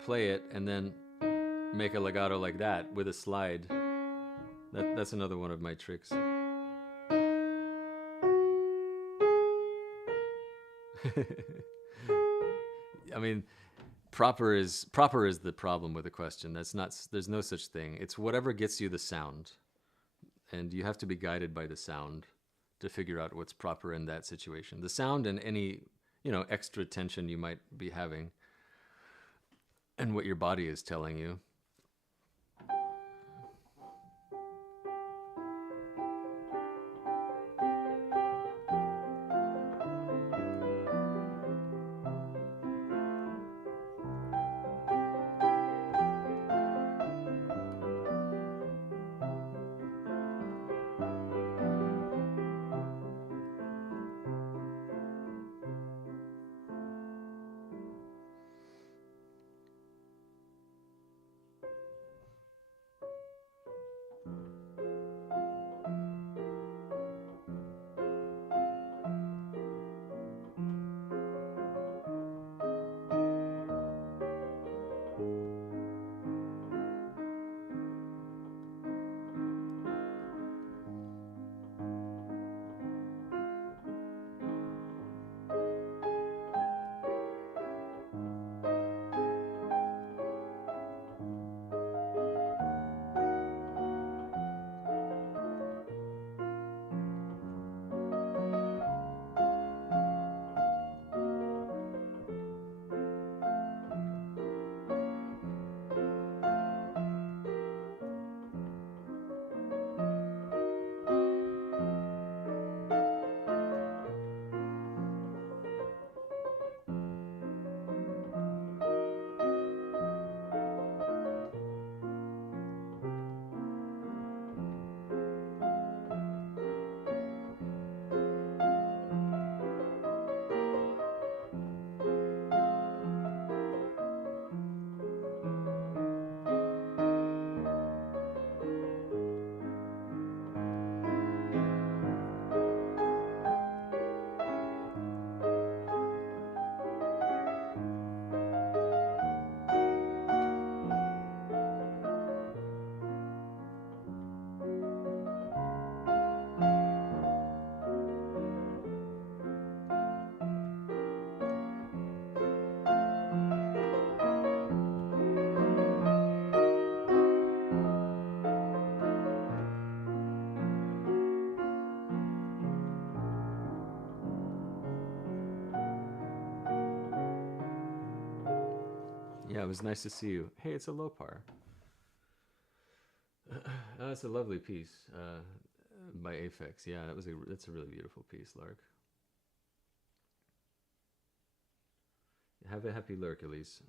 play it, and then make a legato like that with a slide. That's another one of my tricks. I mean, proper is the problem with the question. There's no such thing. It's whatever gets you the sound, and you have to be guided by the sound to figure out what's proper in that situation. The sound and any, extra tension you might be having, and what your body is telling you. Yeah, it was nice to see you. Hey, it's a Lopar. That's a lovely piece by Aphex. Yeah, that's a really beautiful piece, Lark. Have a happy lurk, Elise.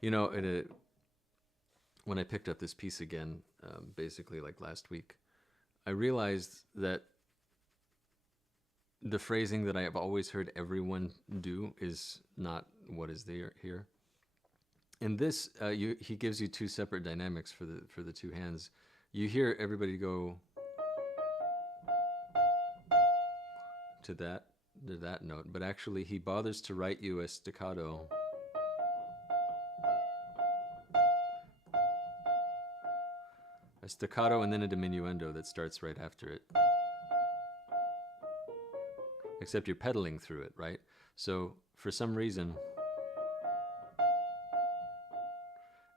You know, when I picked up this piece again, basically like last week, I realized that the phrasing that I have always heard everyone do is not what is there here. In this, he gives you two separate dynamics for the two hands. You hear everybody go to that note, but actually he bothers to write you a staccato. A staccato and then a diminuendo that starts right after it. Except you're pedaling through it, right? So for some reason,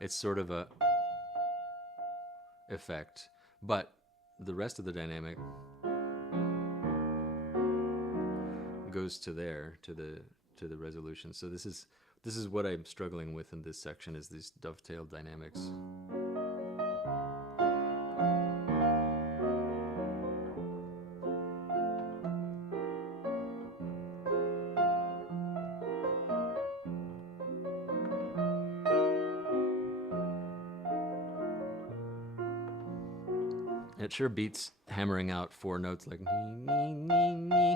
it's sort of a effect, but the rest of the dynamic goes to there, to the resolution. So this is what I'm struggling with in this section, is these dovetail dynamics. It sure beats hammering out four notes like nee, nee, nee, nee.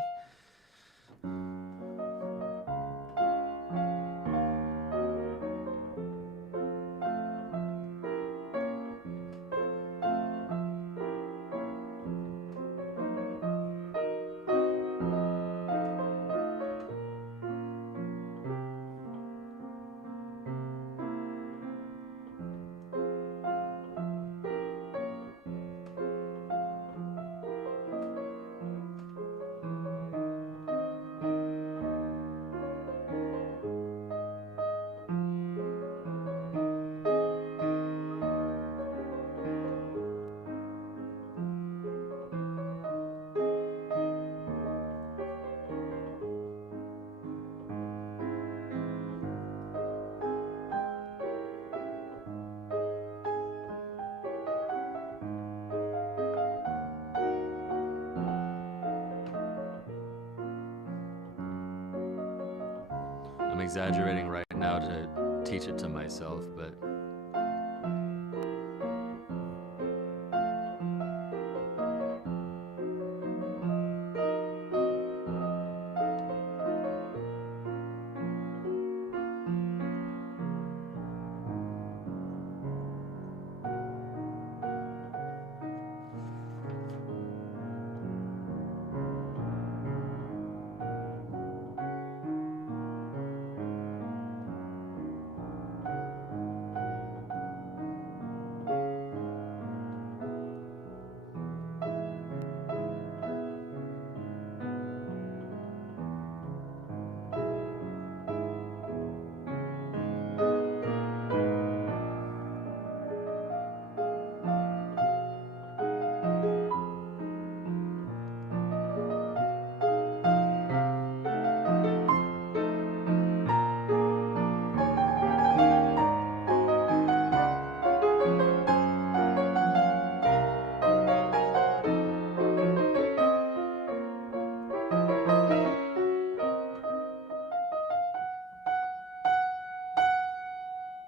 I'm exaggerating right now to teach it to myself, but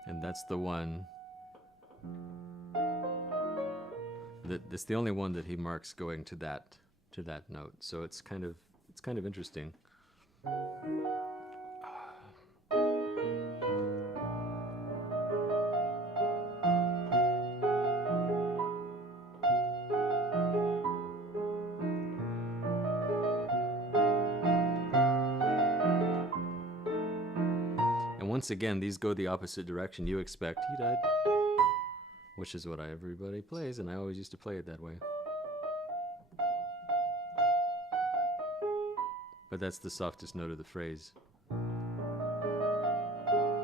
and that's the one that's the only one that he marks going to that note. So it's kind of interesting. And once again, these go the opposite direction. You expect he died, which is what everybody plays, and I always used to play it that way. But that's the softest note of the phrase.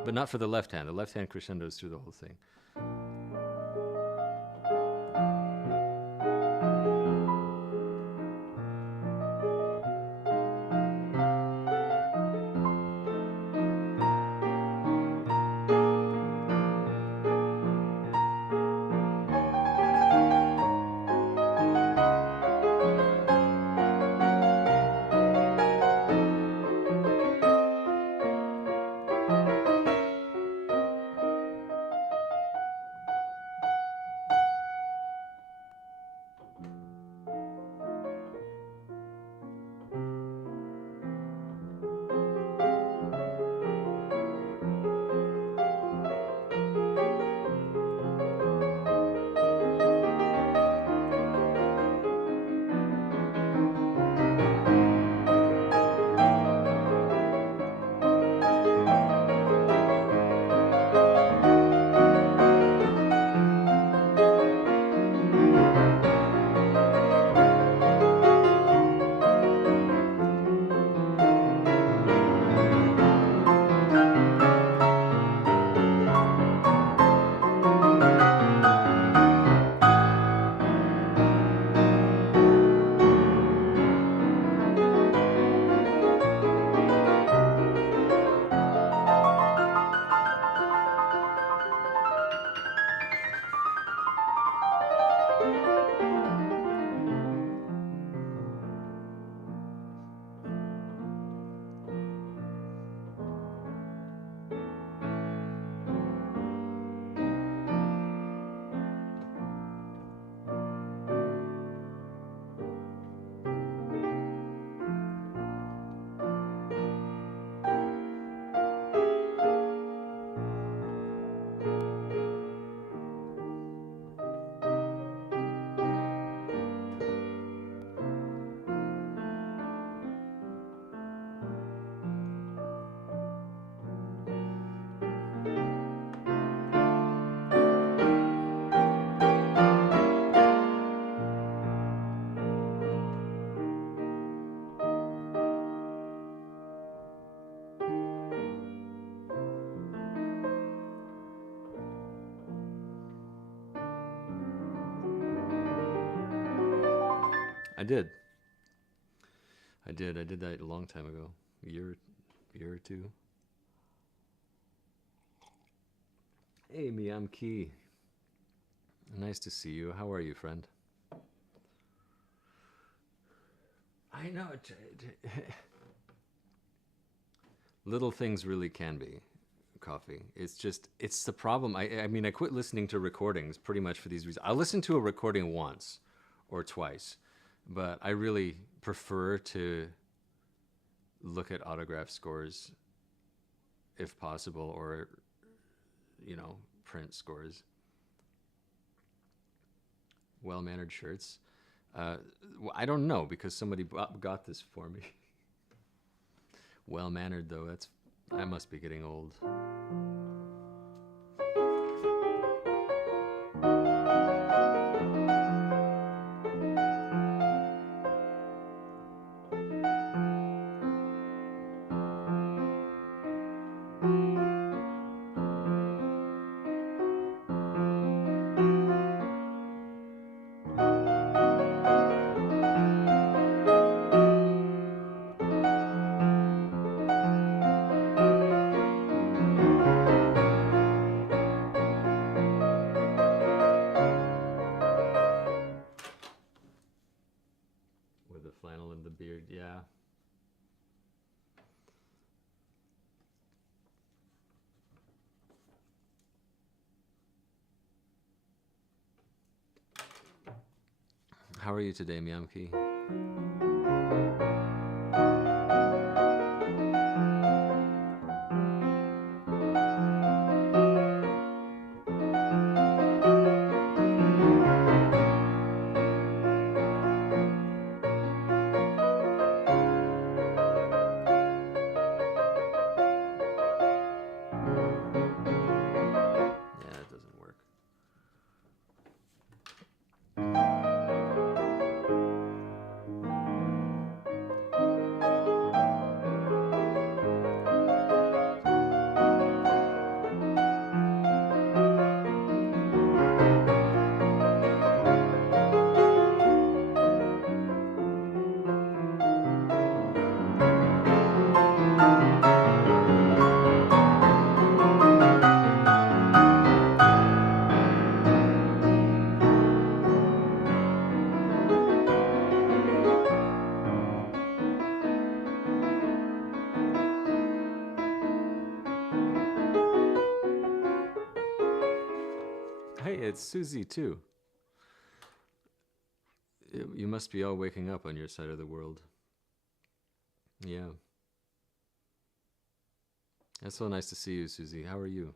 but not for the left hand. The left hand crescendos through the whole thing. I did. I did. I did that a long time ago. A year or two. Hey, Miam Key. Nice to see you. How are you, friend? I know. Little things really can be coffee. It's the problem. I mean, I quit listening to recordings pretty much for these reasons. I listened to a recording once or twice, but I really prefer to look at autograph scores if possible, or, print scores. Well-mannered shirts. I don't know, because somebody got this for me. Well-mannered, though, I must be getting old. Flannel and the beard, yeah. How are you today, Miamki? it's Susie too. You must be all waking up on your side of the world. Yeah. It's so nice to see you, Susie. How are you?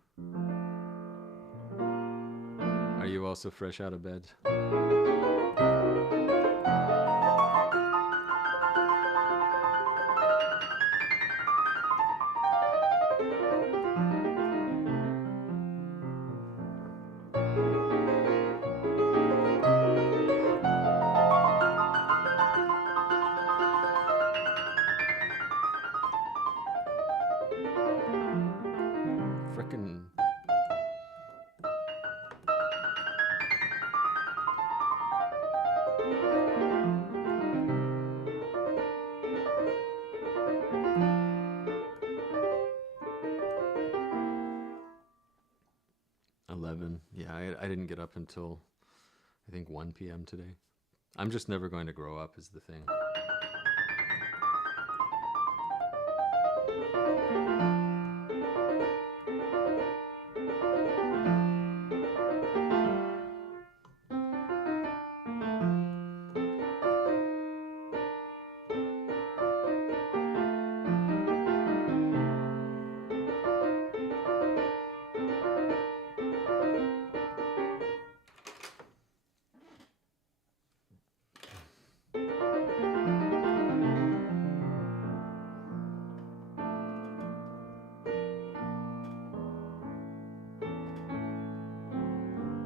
Are you also fresh out of bed? Frickin' Yeah, I didn't get up until I think 1 p.m. today. I'm just never going to grow up is the thing.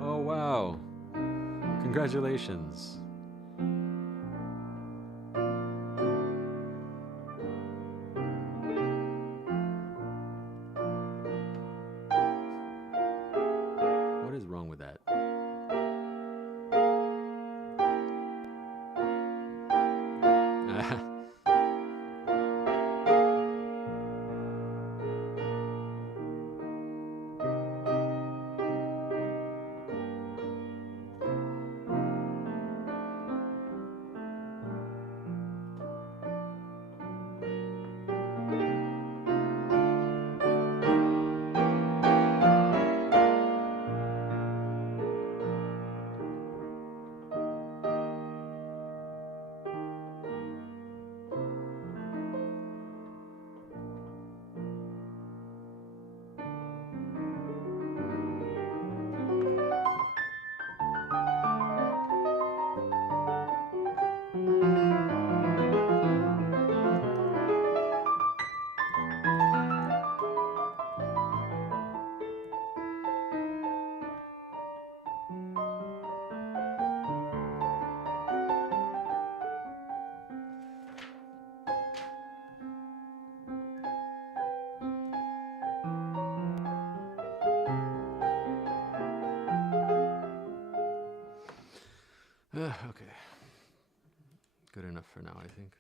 Oh, wow. Congratulations. What is wrong with that? Okay. Good enough for now, I think.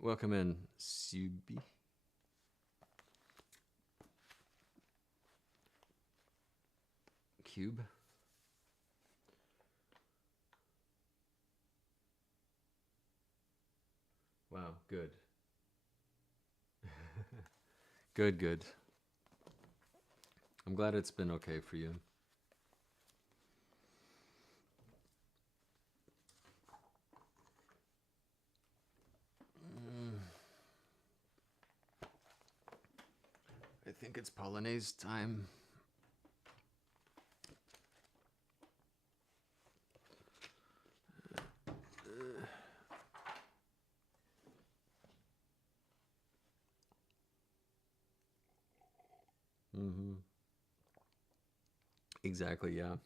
Welcome in, Subi. Cube. Wow, good. Good, good. I'm glad it's been okay for you. I think it's Polonaise time. Mm-hmm. Exactly, yeah.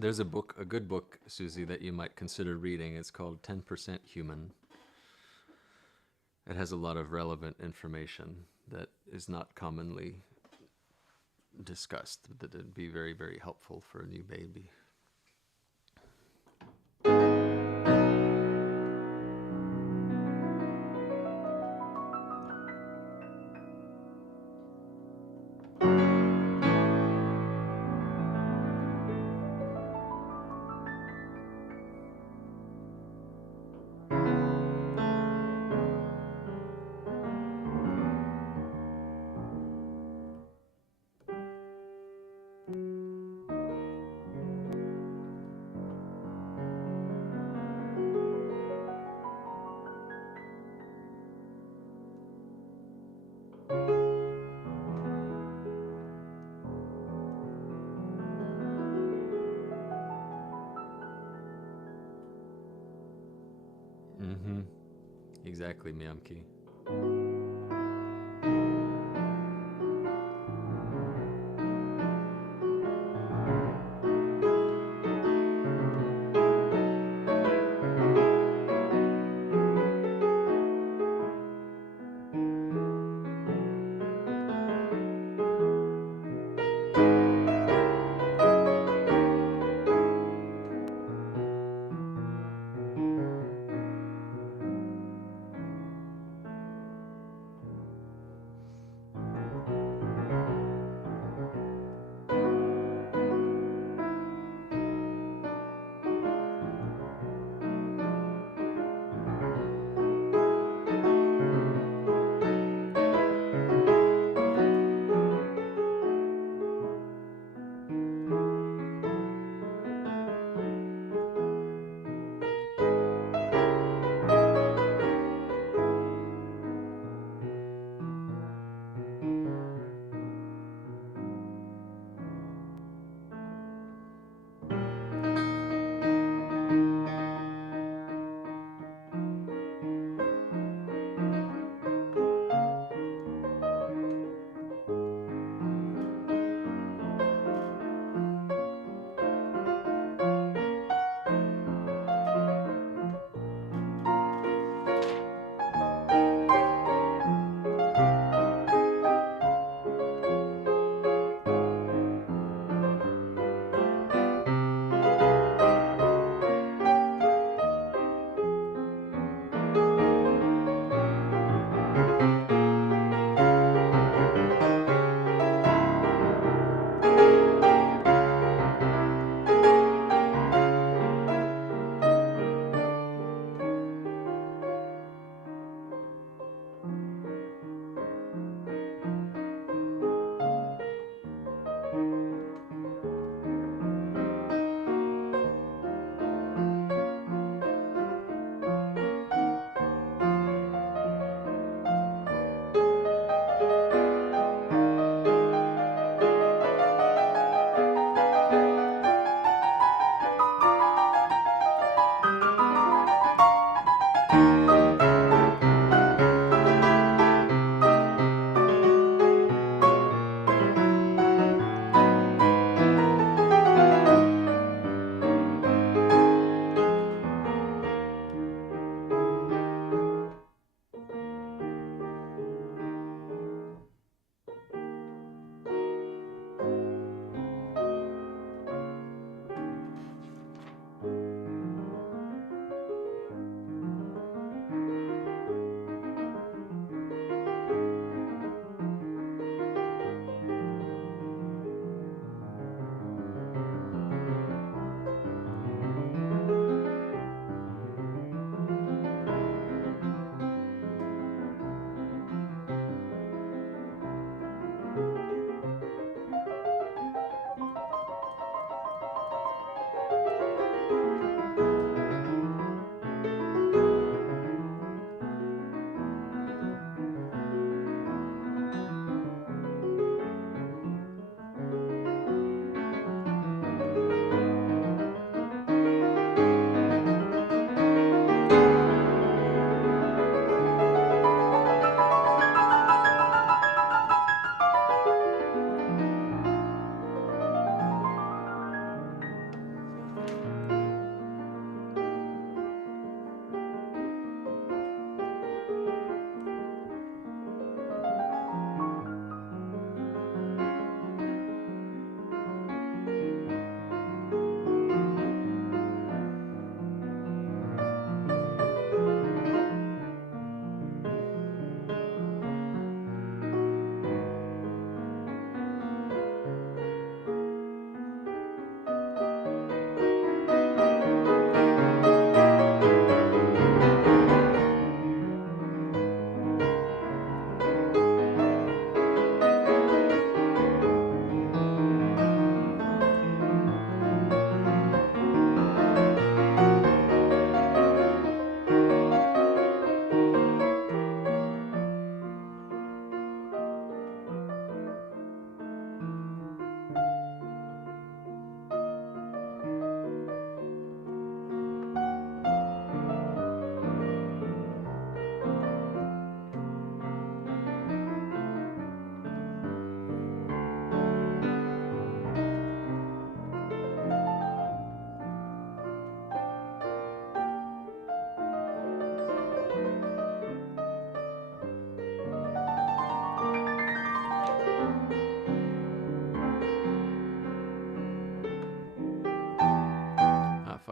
There's a book, a good book, Susie, that you might consider reading. It's called 10% Human. It has a lot of relevant information that is not commonly discussed, that would be very, very helpful for a new baby. Mm-hmm. Exactly, Miyamki.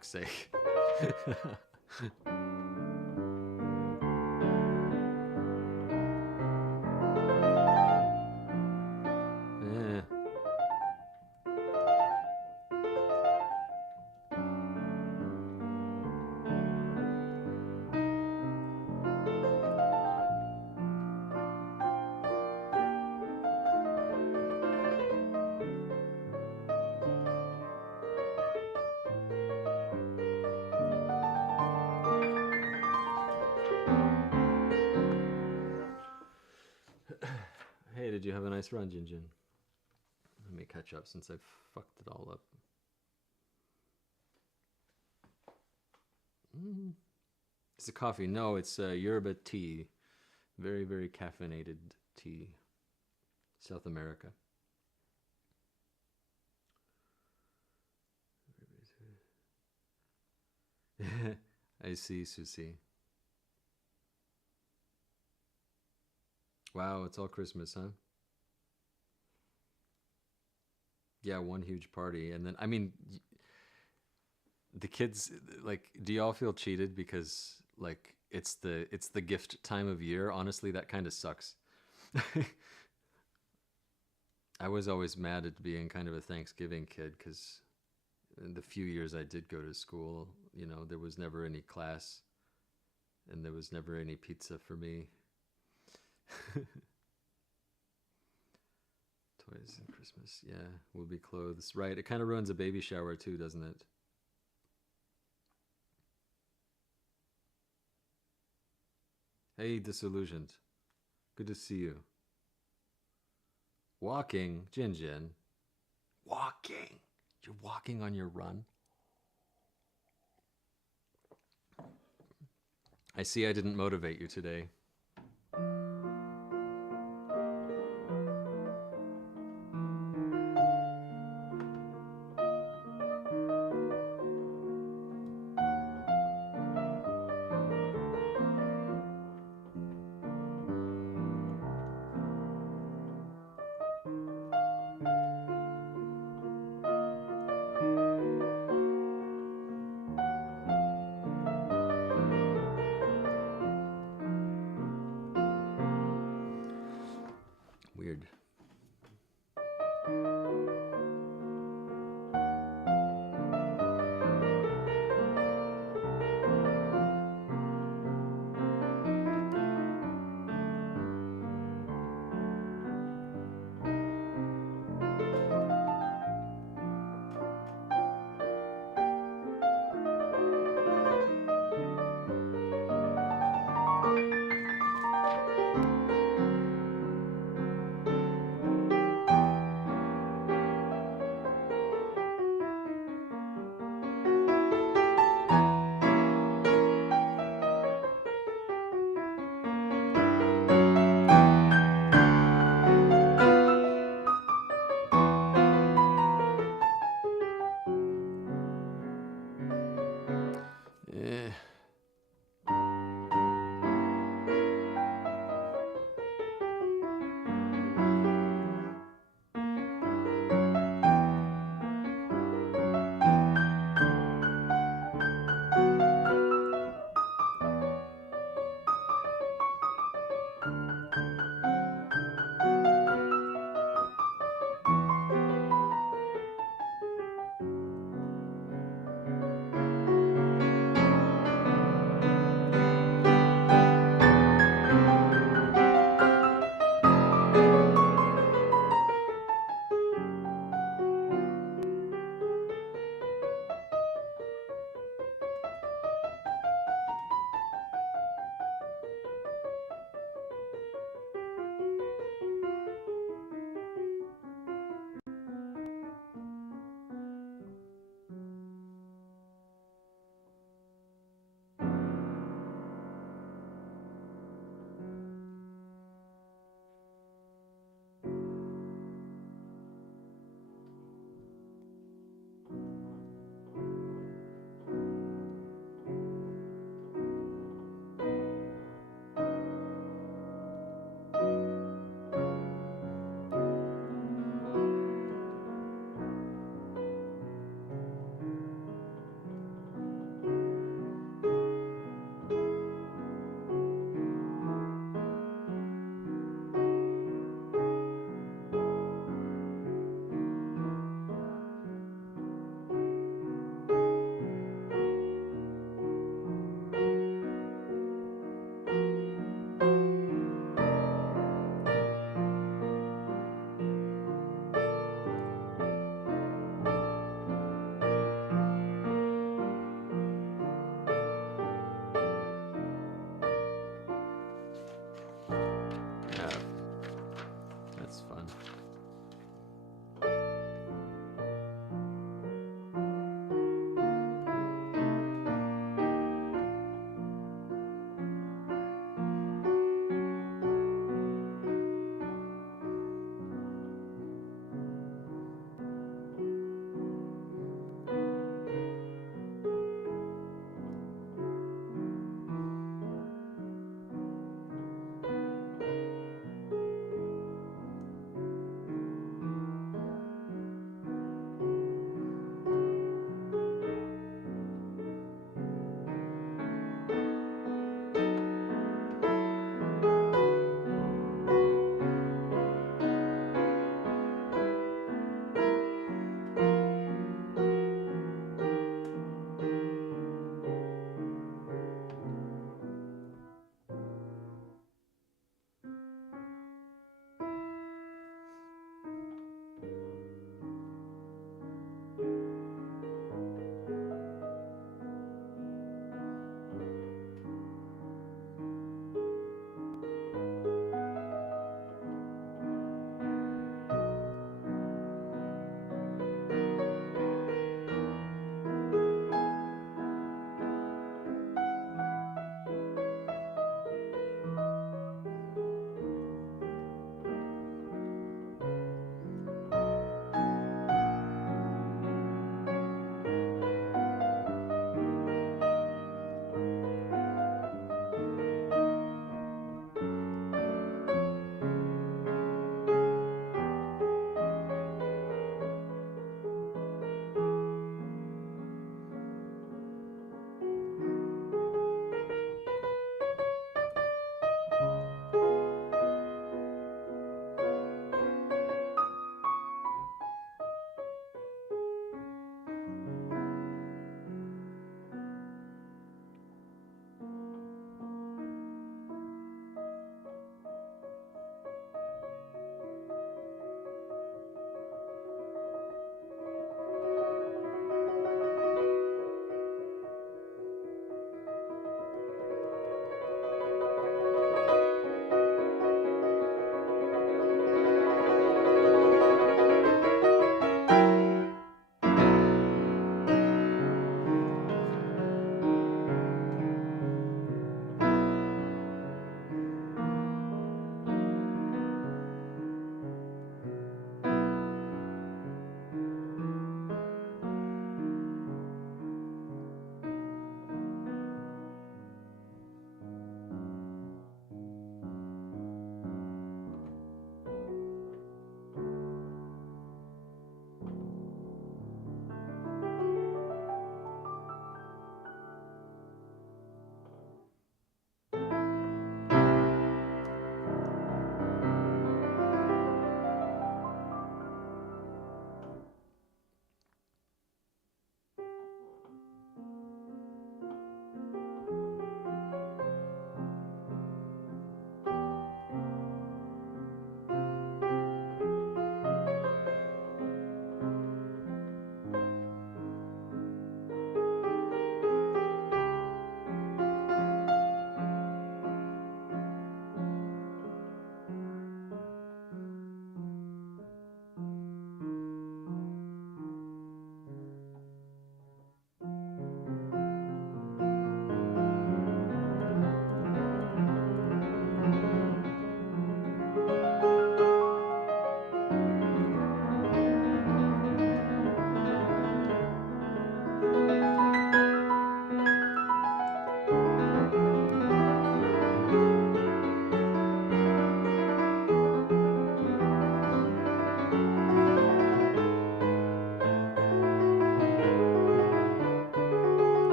fuck's sake. Eh. Hey, did you have a nice run, Jinjin? Let me catch up since I've fucked it all up. It's a coffee. No, it's yerba tea. Very, very caffeinated tea. South America. I see, Susie. Wow, it's all Christmas, huh? Yeah, one huge party. And then, I mean, the kids, like, do y'all feel cheated because, like, it's the gift time of year? Honestly, that kind of sucks. I was always mad at being kind of a Thanksgiving kid because in the few years I did go to school, there was never any class and there was never any pizza for me. Toys and Christmas, yeah, will be clothes. Right, it kind of ruins a baby shower too, doesn't it? Hey, Disillusioned. Good to see you. Walking, Jin Jin. Walking. You're walking on your run. I see I didn't motivate you today.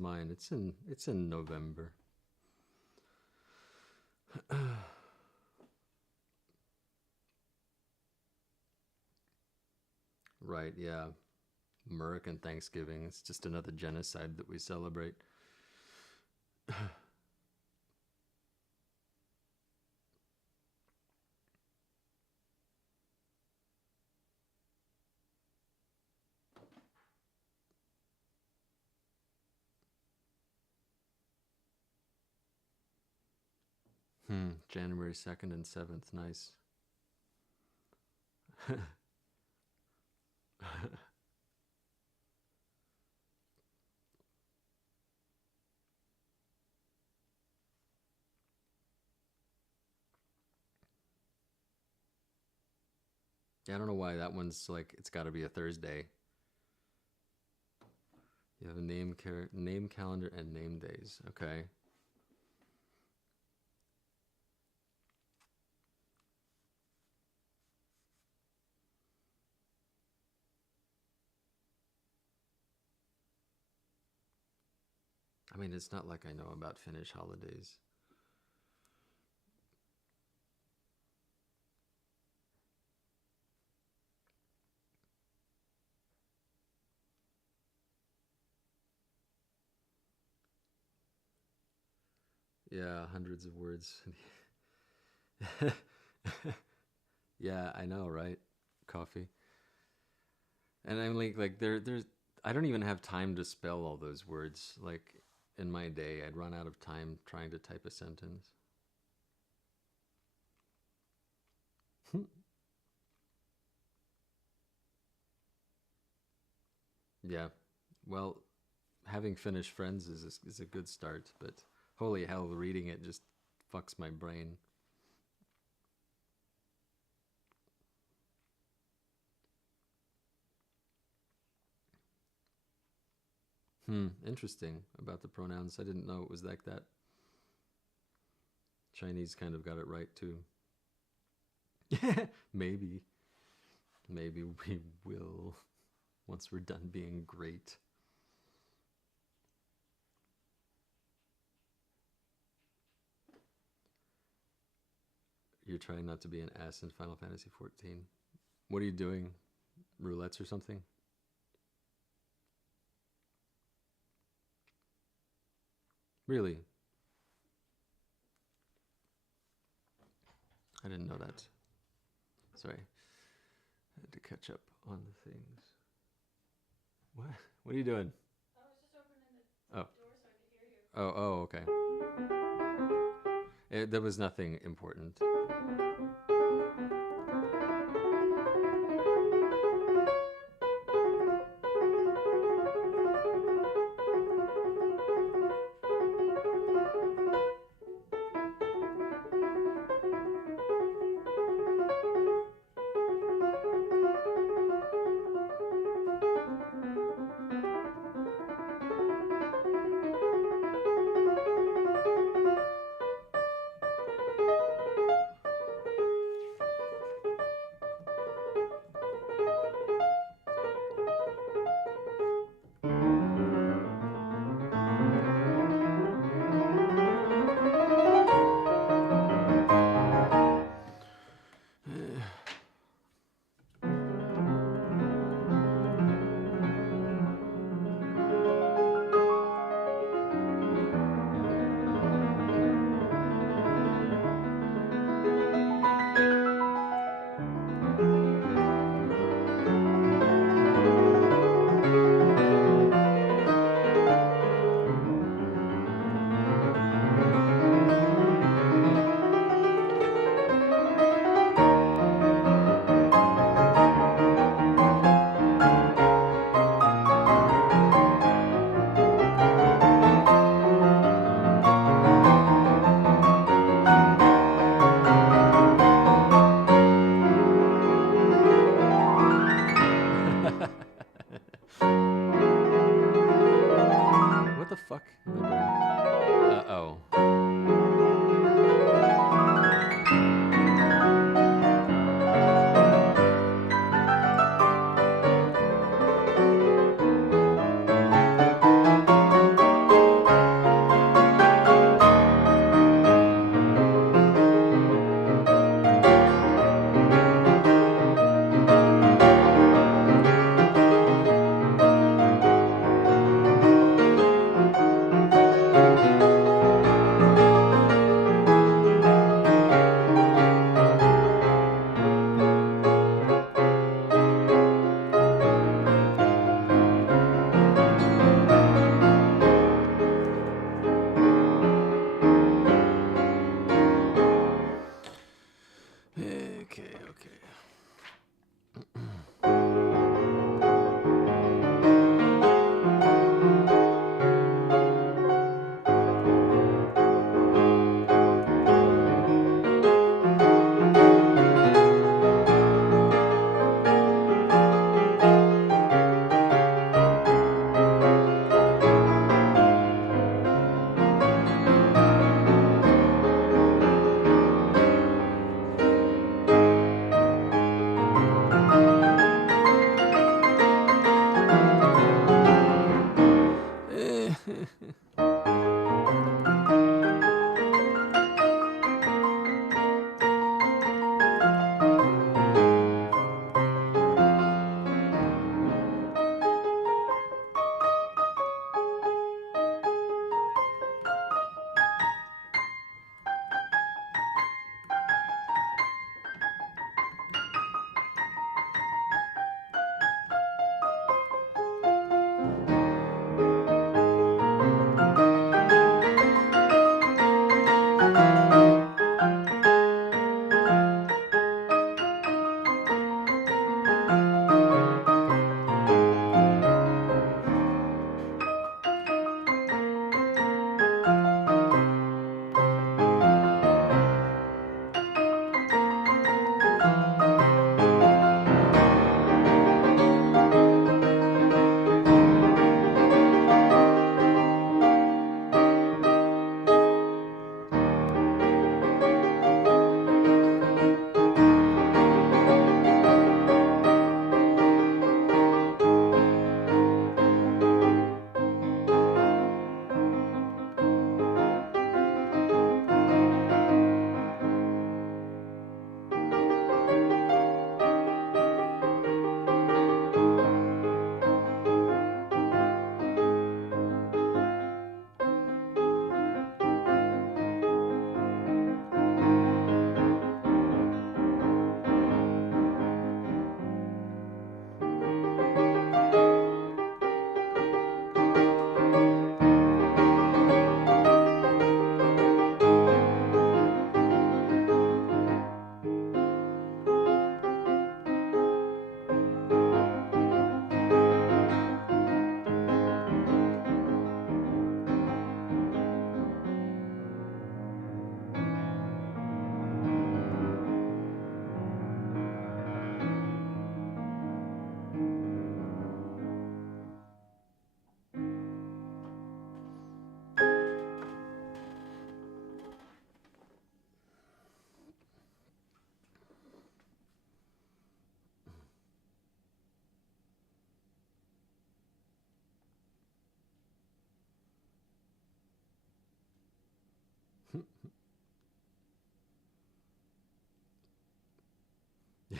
mine. It's in November. Right, yeah. American Thanksgiving. It's just another genocide that we celebrate. January 2nd and 7th. Nice. Yeah, I don't know why that one's like it's got to be a Thursday. You have a name calendar and name days. Okay. I mean, it's not like I know about Finnish holidays. Yeah, hundreds of words. Yeah, I know, right? Coffee. And I'm like there's I don't even have time to spell all those words. Like in my day, I'd run out of time trying to type a sentence. Yeah. Well, having Finnish friends is a good start, but holy hell, reading it just fucks my brain. Interesting about the pronouns. I didn't know it was like that. Chinese kind of got it right too. Maybe. Maybe we will once we're done being great. You're trying not to be an ass in Final Fantasy 14. What are you doing? Roulettes or something? Really? I didn't know that. Sorry. I had to catch up on the things. What? What are you doing? I was just opening the Oh. door so I could hear you. Oh, okay. There was nothing important. What the fuck am I doing? Uh-oh.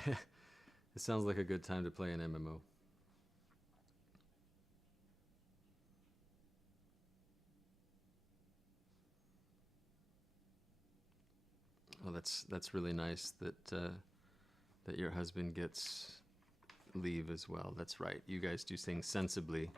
It sounds like a good time to play an MMO. Well, that's really nice that that your husband gets leave as well. That's right. You guys do things sensibly.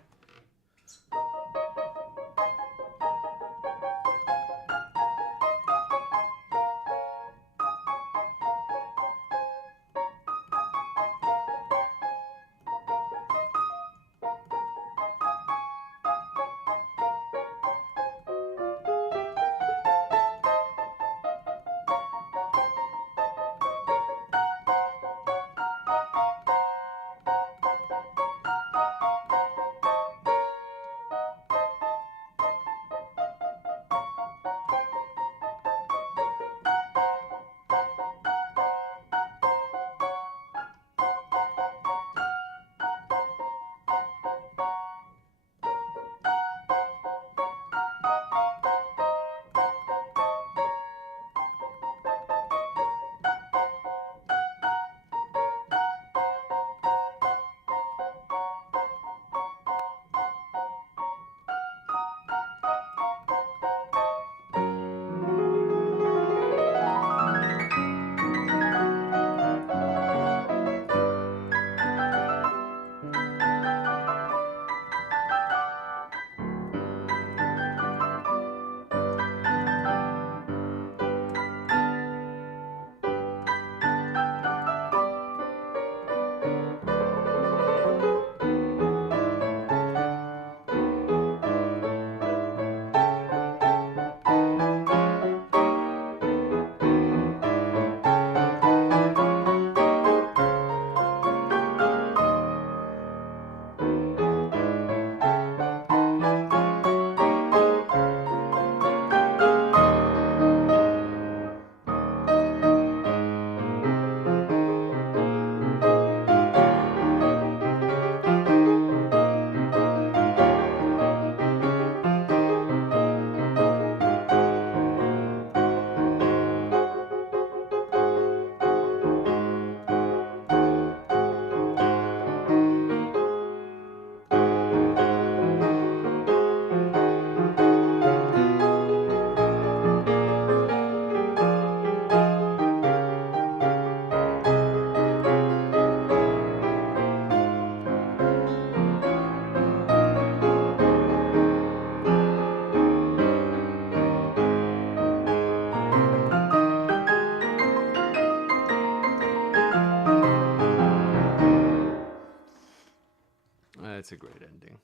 It's a great ending.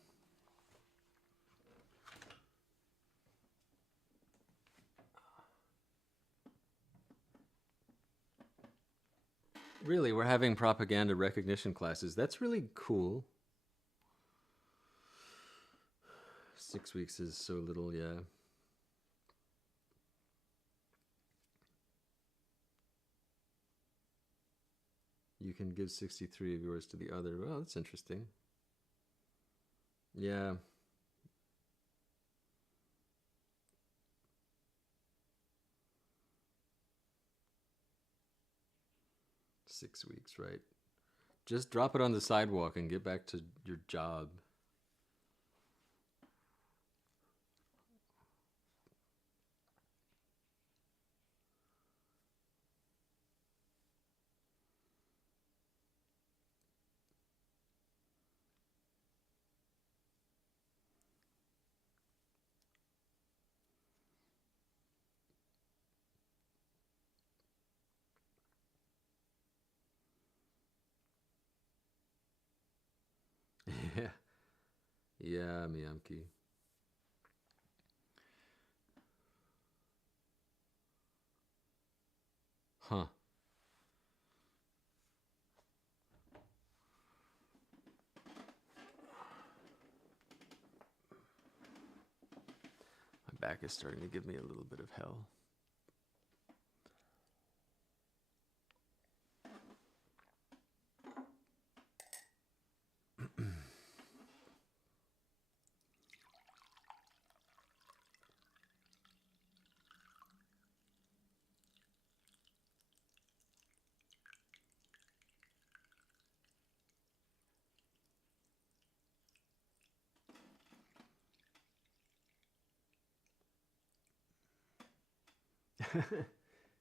Really, we're having propaganda recognition classes. That's really cool. 6 weeks is so little, yeah. You can give 63 of yours to the other. Well, that's interesting. Yeah. Six weeks, right? Just drop it on the sidewalk and get back to your job. Yeah. Yeah, Miyamki. Huh. My back is starting to give me a little bit of hell.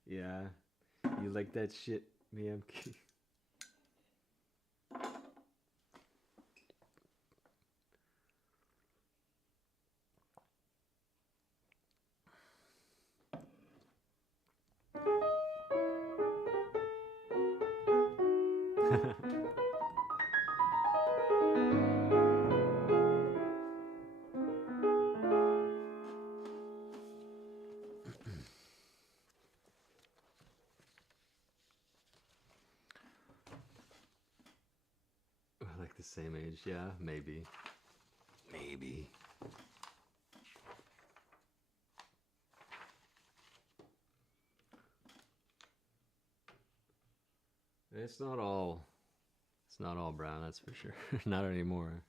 Yeah, you like that shit, Miyamki? We're like the same age, yeah, maybe. Maybe. It's not all brown, that's for sure. Not anymore.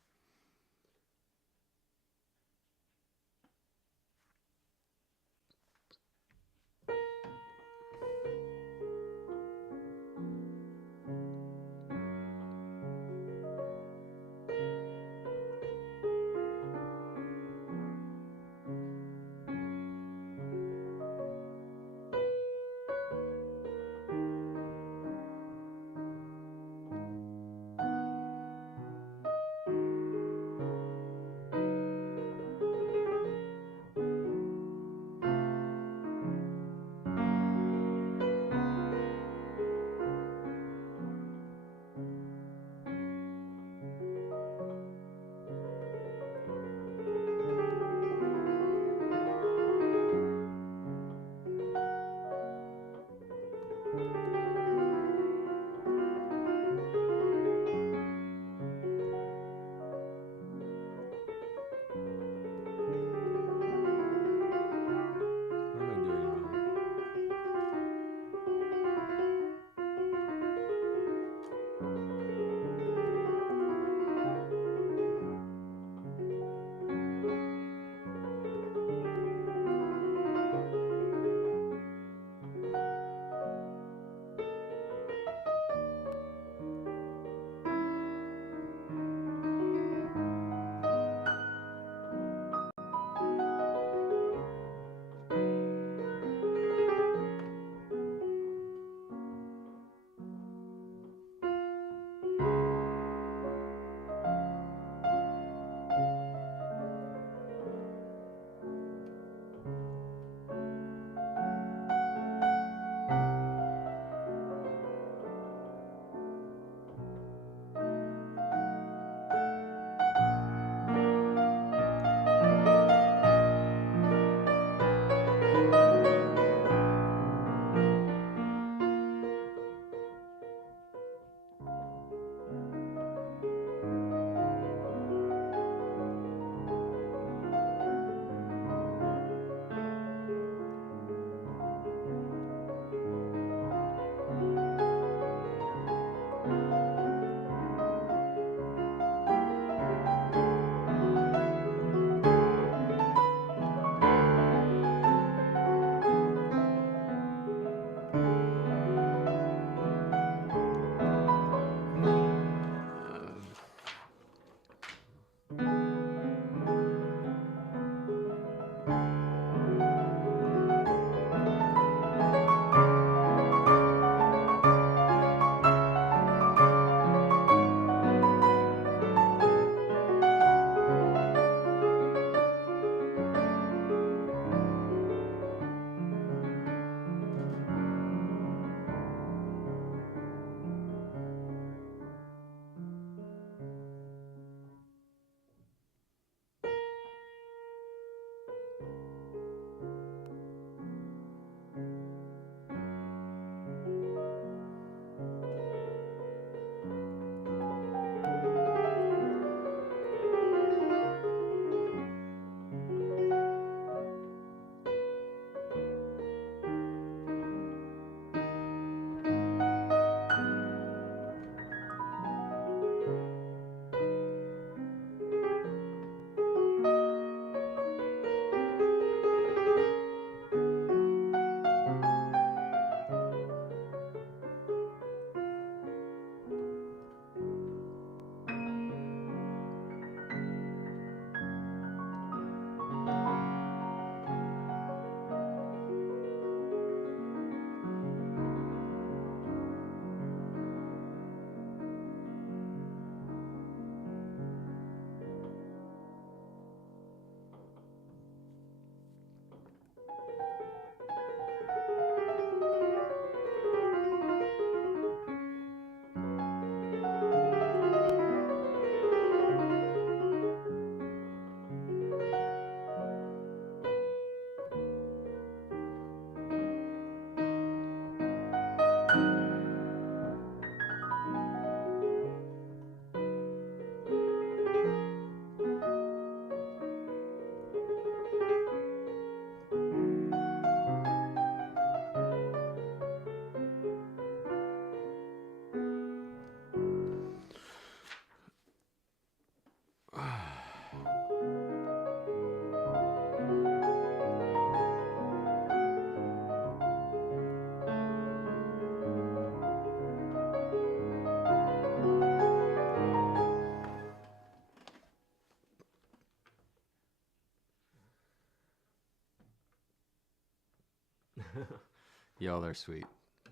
Y'all are sweet.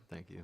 Thank you.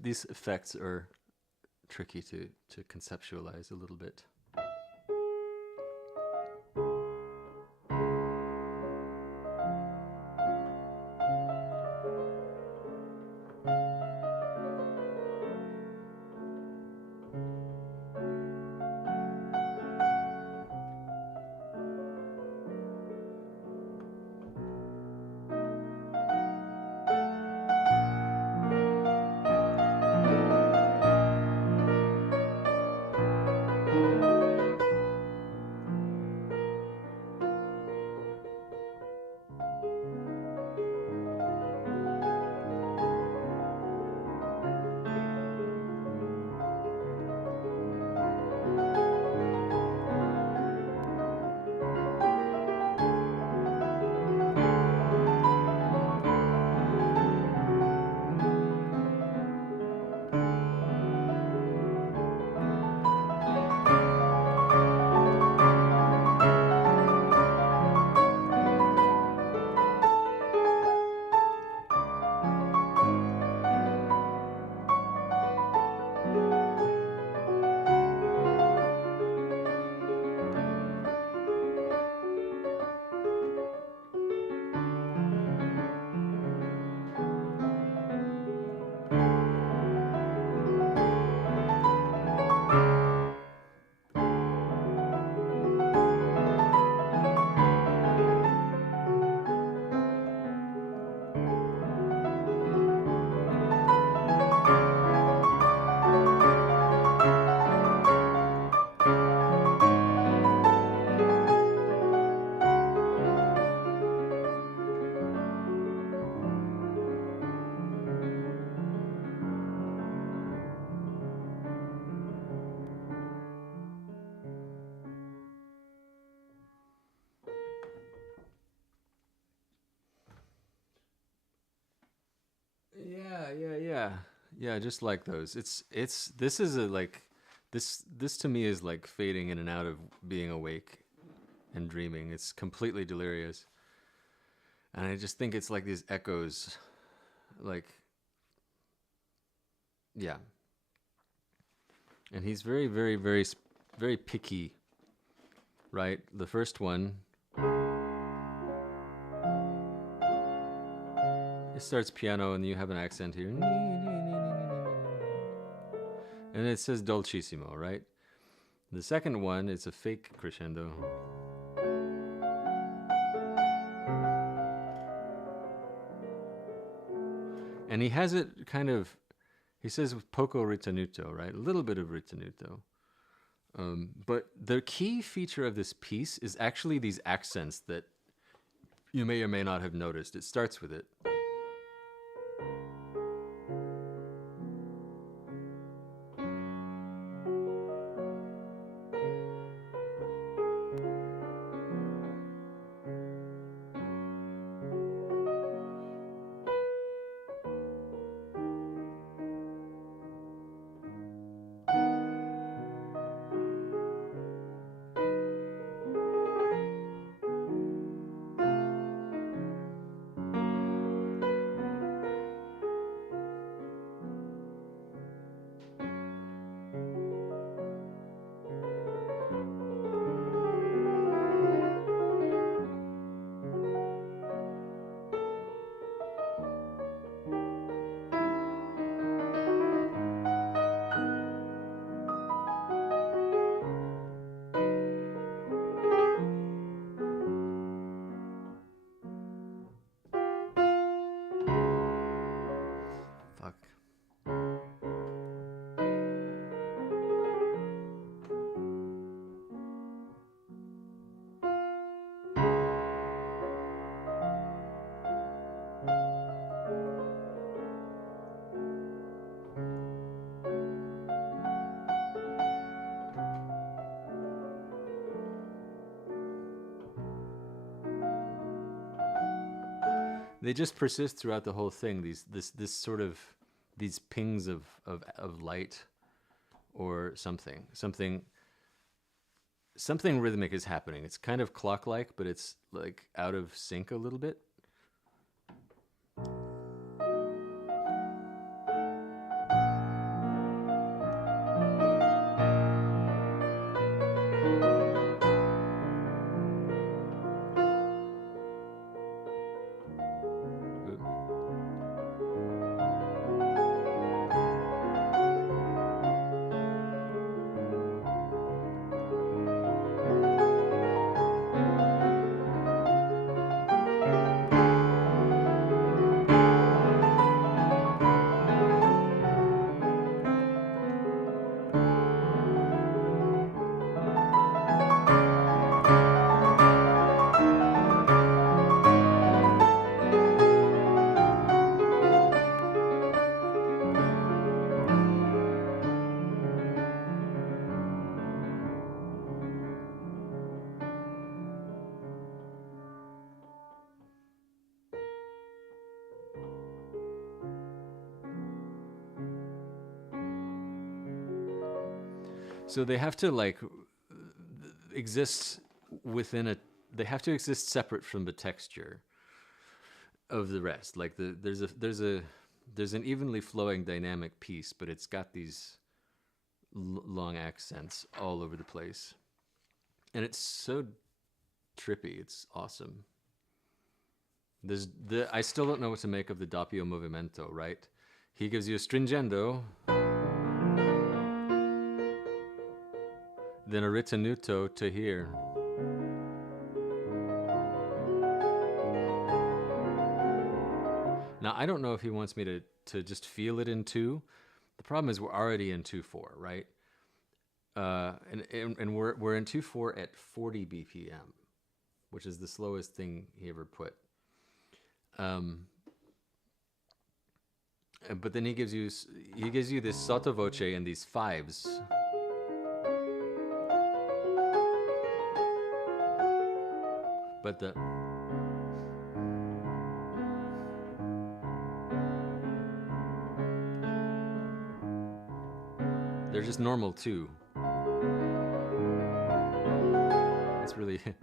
These effects are tricky to conceptualize a little bit. Yeah, just like those. This is a like this to me is like fading in and out of being awake and dreaming. It's completely delirious. And I just think it's like these echoes, like, yeah. And he's very, very, very, very picky, right? The first one, it starts piano and you have an accent here. And it says dolcissimo, right? The second one, it's a fake crescendo. And he has it kind of, he says poco ritenuto, right? A little bit of ritenuto. But the key feature of this piece is actually these accents that you may or may not have noticed. It starts with it. they just persist throughout the whole thing. This sort of these pings of light or something rhythmic is happening. It's kind of clock-like, but it's like out of sync a little bit. So they have to like exist within a. They have to exist separate from the texture of the rest. Like there's an evenly flowing dynamic piece, but it's got these long accents all over the place, and it's so trippy. It's awesome. I still don't know what to make of the doppio movimento. Right, he gives you a stringendo. Then a ritenuto to here. Now, I don't know if he wants me to just feel it in 2. The problem is we're already in 2/4, right? And we're in 2/4 at 40 BPM, which is the slowest thing he ever put. But then he gives you this sottovoce and these 5s. But they're just normal too. It's really fuck.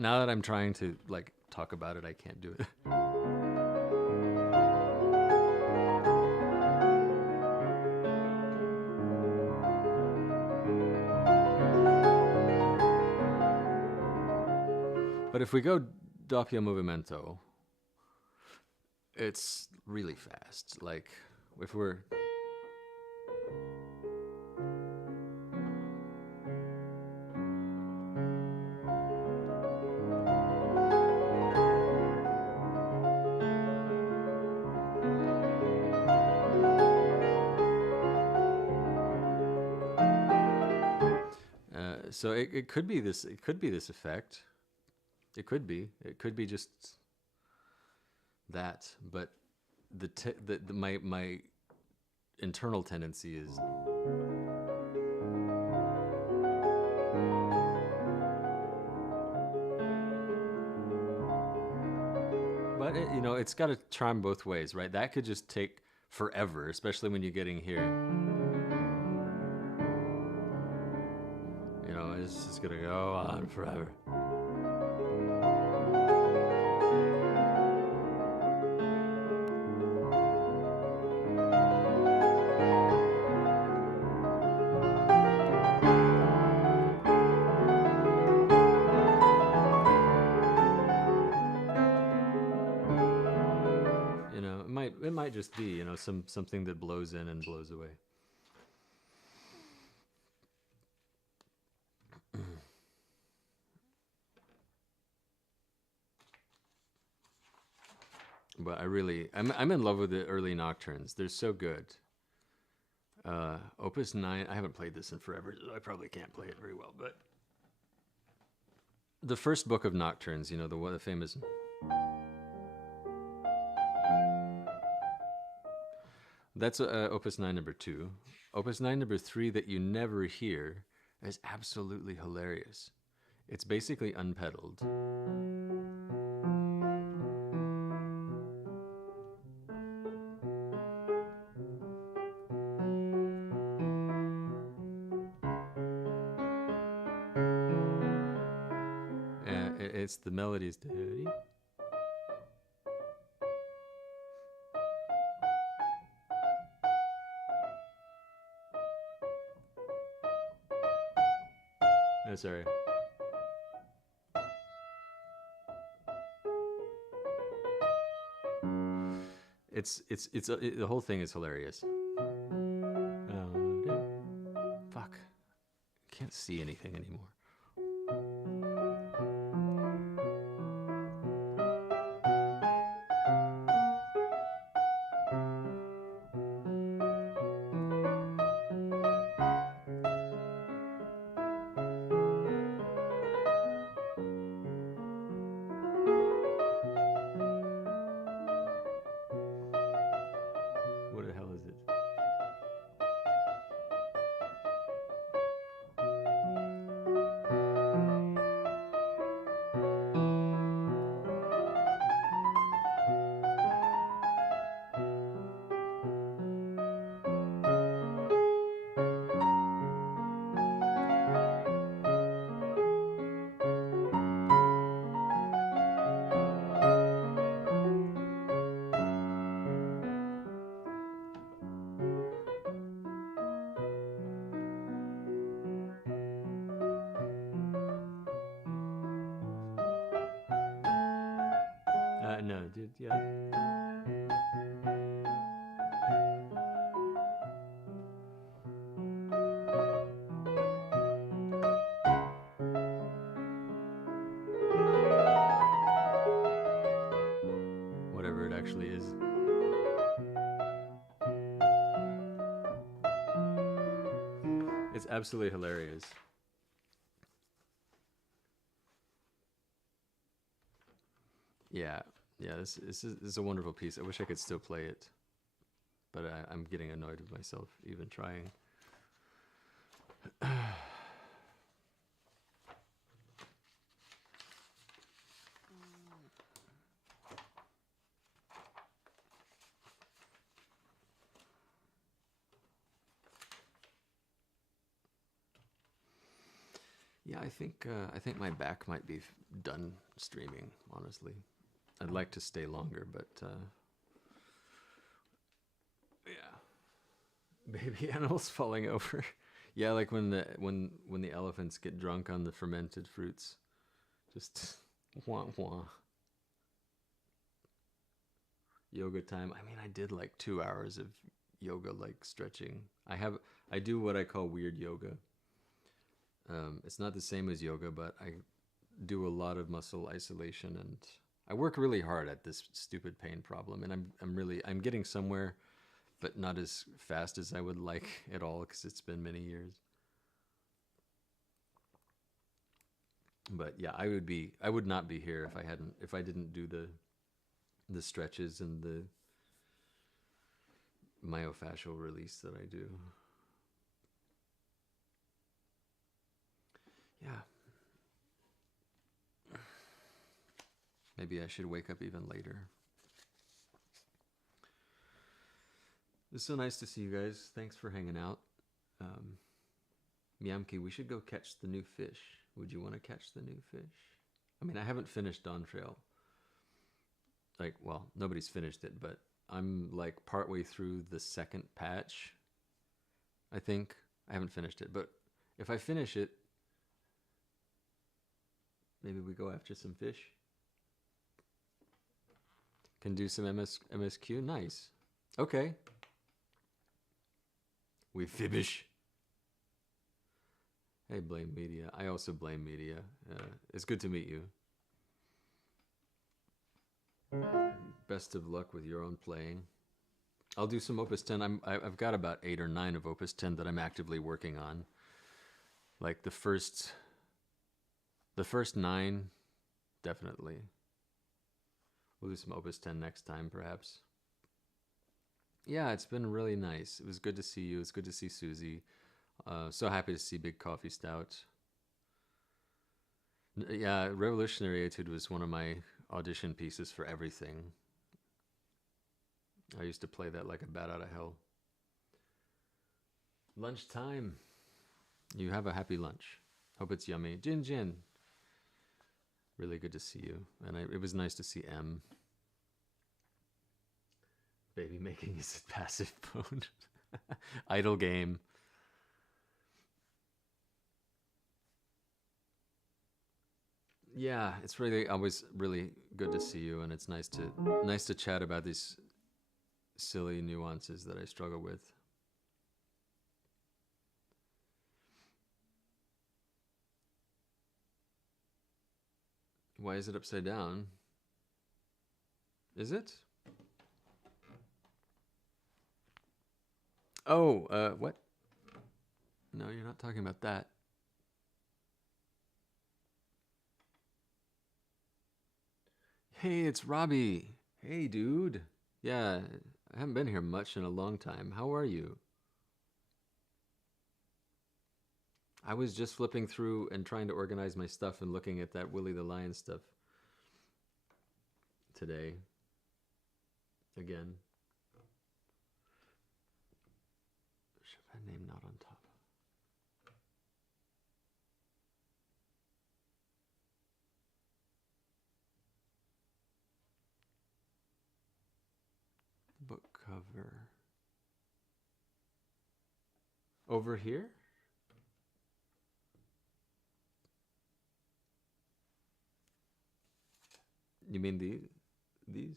Now that I'm trying to like talk about it, I can't do it. But if we go doppio movimento, it's really fast. Like, if we're... So it could be this. It could be this effect. It could be. It could be just that. But my internal tendency is. But it's got to charm both ways, right? That could just take forever, especially when you're getting here. It's just gonna go on forever. It might just be, something that blows in and blows away. But I'm in love with the early nocturnes. They're so good. Opus 9, I haven't played this in forever, so I probably can't play it very well, but the first book of nocturnes, the famous. That's Opus 9 number 2. Opus 9 number 3 that you never hear is absolutely hilarious. It's basically unpedaled. It's the melodies. Oh, sorry. The whole thing is hilarious. Fuck. Can't see anything anymore. What the hell is it? No, dude, yeah. Whatever it actually is. It's absolutely hilarious. Yeah, this is a wonderful piece. I wish I could still play it, but I'm getting annoyed with myself even trying. Yeah, I think my back might be done streaming, honestly. I'd like to stay longer, but yeah. Baby animals falling over. Yeah, like when the elephants get drunk on the fermented fruits. Just wah wah. Yoga time. I mean, I did like 2 hours of yoga, like stretching. I do what I call weird yoga. It's not the same as yoga, but I do a lot of muscle isolation, and I work really hard at this stupid pain problem, and I'm getting somewhere, but not as fast as I would like at all, because it's been many years. But yeah, I would not be here if I didn't do the stretches and the myofascial release that I do. Yeah. Maybe I should wake up even later. It's so nice to see you guys. Thanks for hanging out. Miamki, we should go catch the new fish. Would you want to catch the new fish? I mean, I haven't finished Dawn Trail. Like, well, nobody's finished it, but I'm like partway through the second patch, I think. I haven't finished it, but if I finish it, maybe we go after some fish. Can do some MSQ? Nice. Okay. We finish. Hey, Blame Media. I also blame media. It's good to meet you. Best of luck with your own playing. I'll do some Opus 10. I've got about 8 or 9 of Opus 10 that I'm actively working on. Like the first 9, definitely. We'll do some Opus 10 next time, perhaps. Yeah, it's been really nice. It was good to see you. It's good to see Susie. So happy to see Big Coffee Stout. Yeah, Revolutionary Etude was one of my audition pieces for everything. I used to play that like a bat out of hell. Lunchtime. You have a happy lunch. Hope it's yummy. Jin Jin. Really good to see you. And it was nice to see M. Baby making is a passive mode. Idle game. Yeah, it's really always really good to see you, and it's nice to chat about these silly nuances that I struggle with. Why is it upside down? Is it? Oh, what? No, you're not talking about that. Hey, it's Robbie. Hey, dude. Yeah, I haven't been here much in a long time. How are you? I was just flipping through and trying to organize my stuff and looking at that Willie the Lion stuff today. Again. Chopin name not on top. Book cover. Over here? You mean these?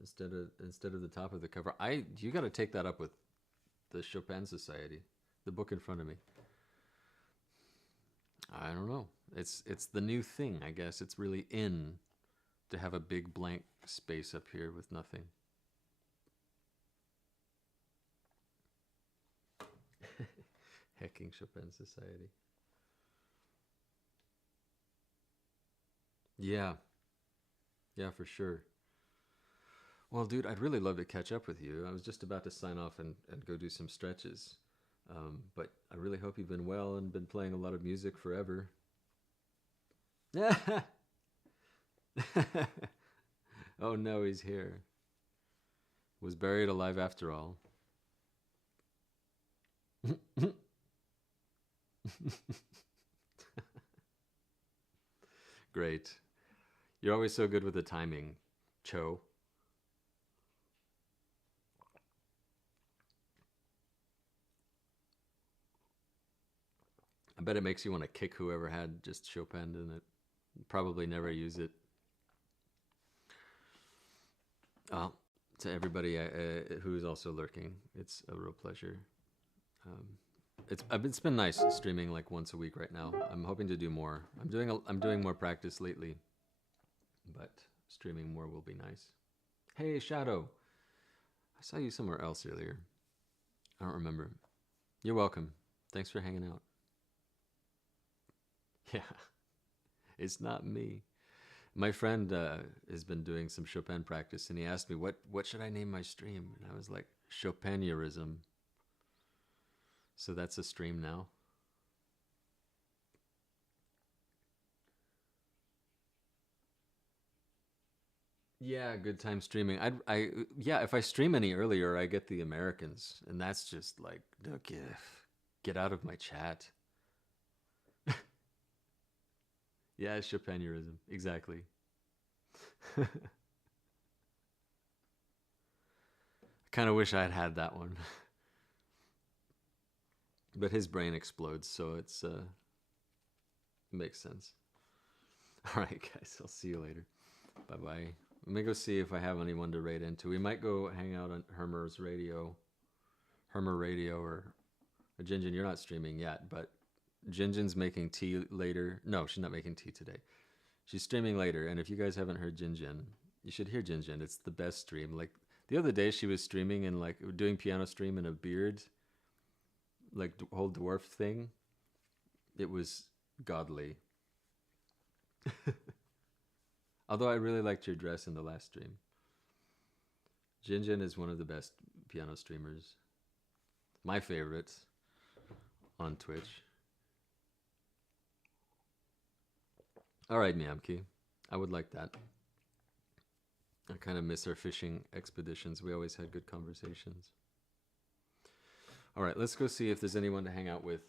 Instead of the top of the cover. You got to take that up with the Chopin Society. The book in front of me. I don't know. It's the new thing, I guess. It's really in to have a big blank space up here with nothing. Hecking Chopin Society. Yeah. Yeah, for sure. Well, dude, I'd really love to catch up with you. I was just about to sign off and go do some stretches. But I really hope you've been well and been playing a lot of music forever. Oh no, he's here. Was buried alive after all. Great. You're always so good with the timing, Cho. I bet it makes you want to kick whoever had just Chopin in it. Probably never use it. Well, to everybody who's also lurking, it's a real pleasure. Um, it's been nice streaming like once a week right now. I'm hoping to do more. I'm doing more practice lately, but streaming more will be nice. Hey, Shadow, I saw you somewhere else earlier. I don't remember. You're welcome. Thanks for hanging out. Yeah, it's not me. My friend has been doing some Chopin practice, and he asked me what should I name my stream, and I was like Chopinurism. So that's a stream now. Yeah, good time streaming. Yeah, if I stream any earlier, I get the Americans, and that's just like, look, get out of my chat. Yeah, Chopinurism, exactly. I kind of wish I had that one, but his brain explodes, so it makes sense. All right, guys, I'll see you later. Bye bye. Let me go see if I have anyone to raid into. We might go hang out on Hermer Radio, or Jinjin. You're not streaming yet, but Jinjin's making tea later. No, she's not making tea today. She's streaming later, and if you guys haven't heard Jinjin, you should hear Jinjin. It's the best stream. Like the other day, she was streaming and like doing piano stream in a beard, like whole dwarf thing. It was godly. Although I really liked your dress in the last stream. Jinjin is one of the best piano streamers. My favorites on Twitch. All right, Miamki. I would like that. I kind of miss our fishing expeditions. We always had good conversations. All right, let's go see if there's anyone to hang out with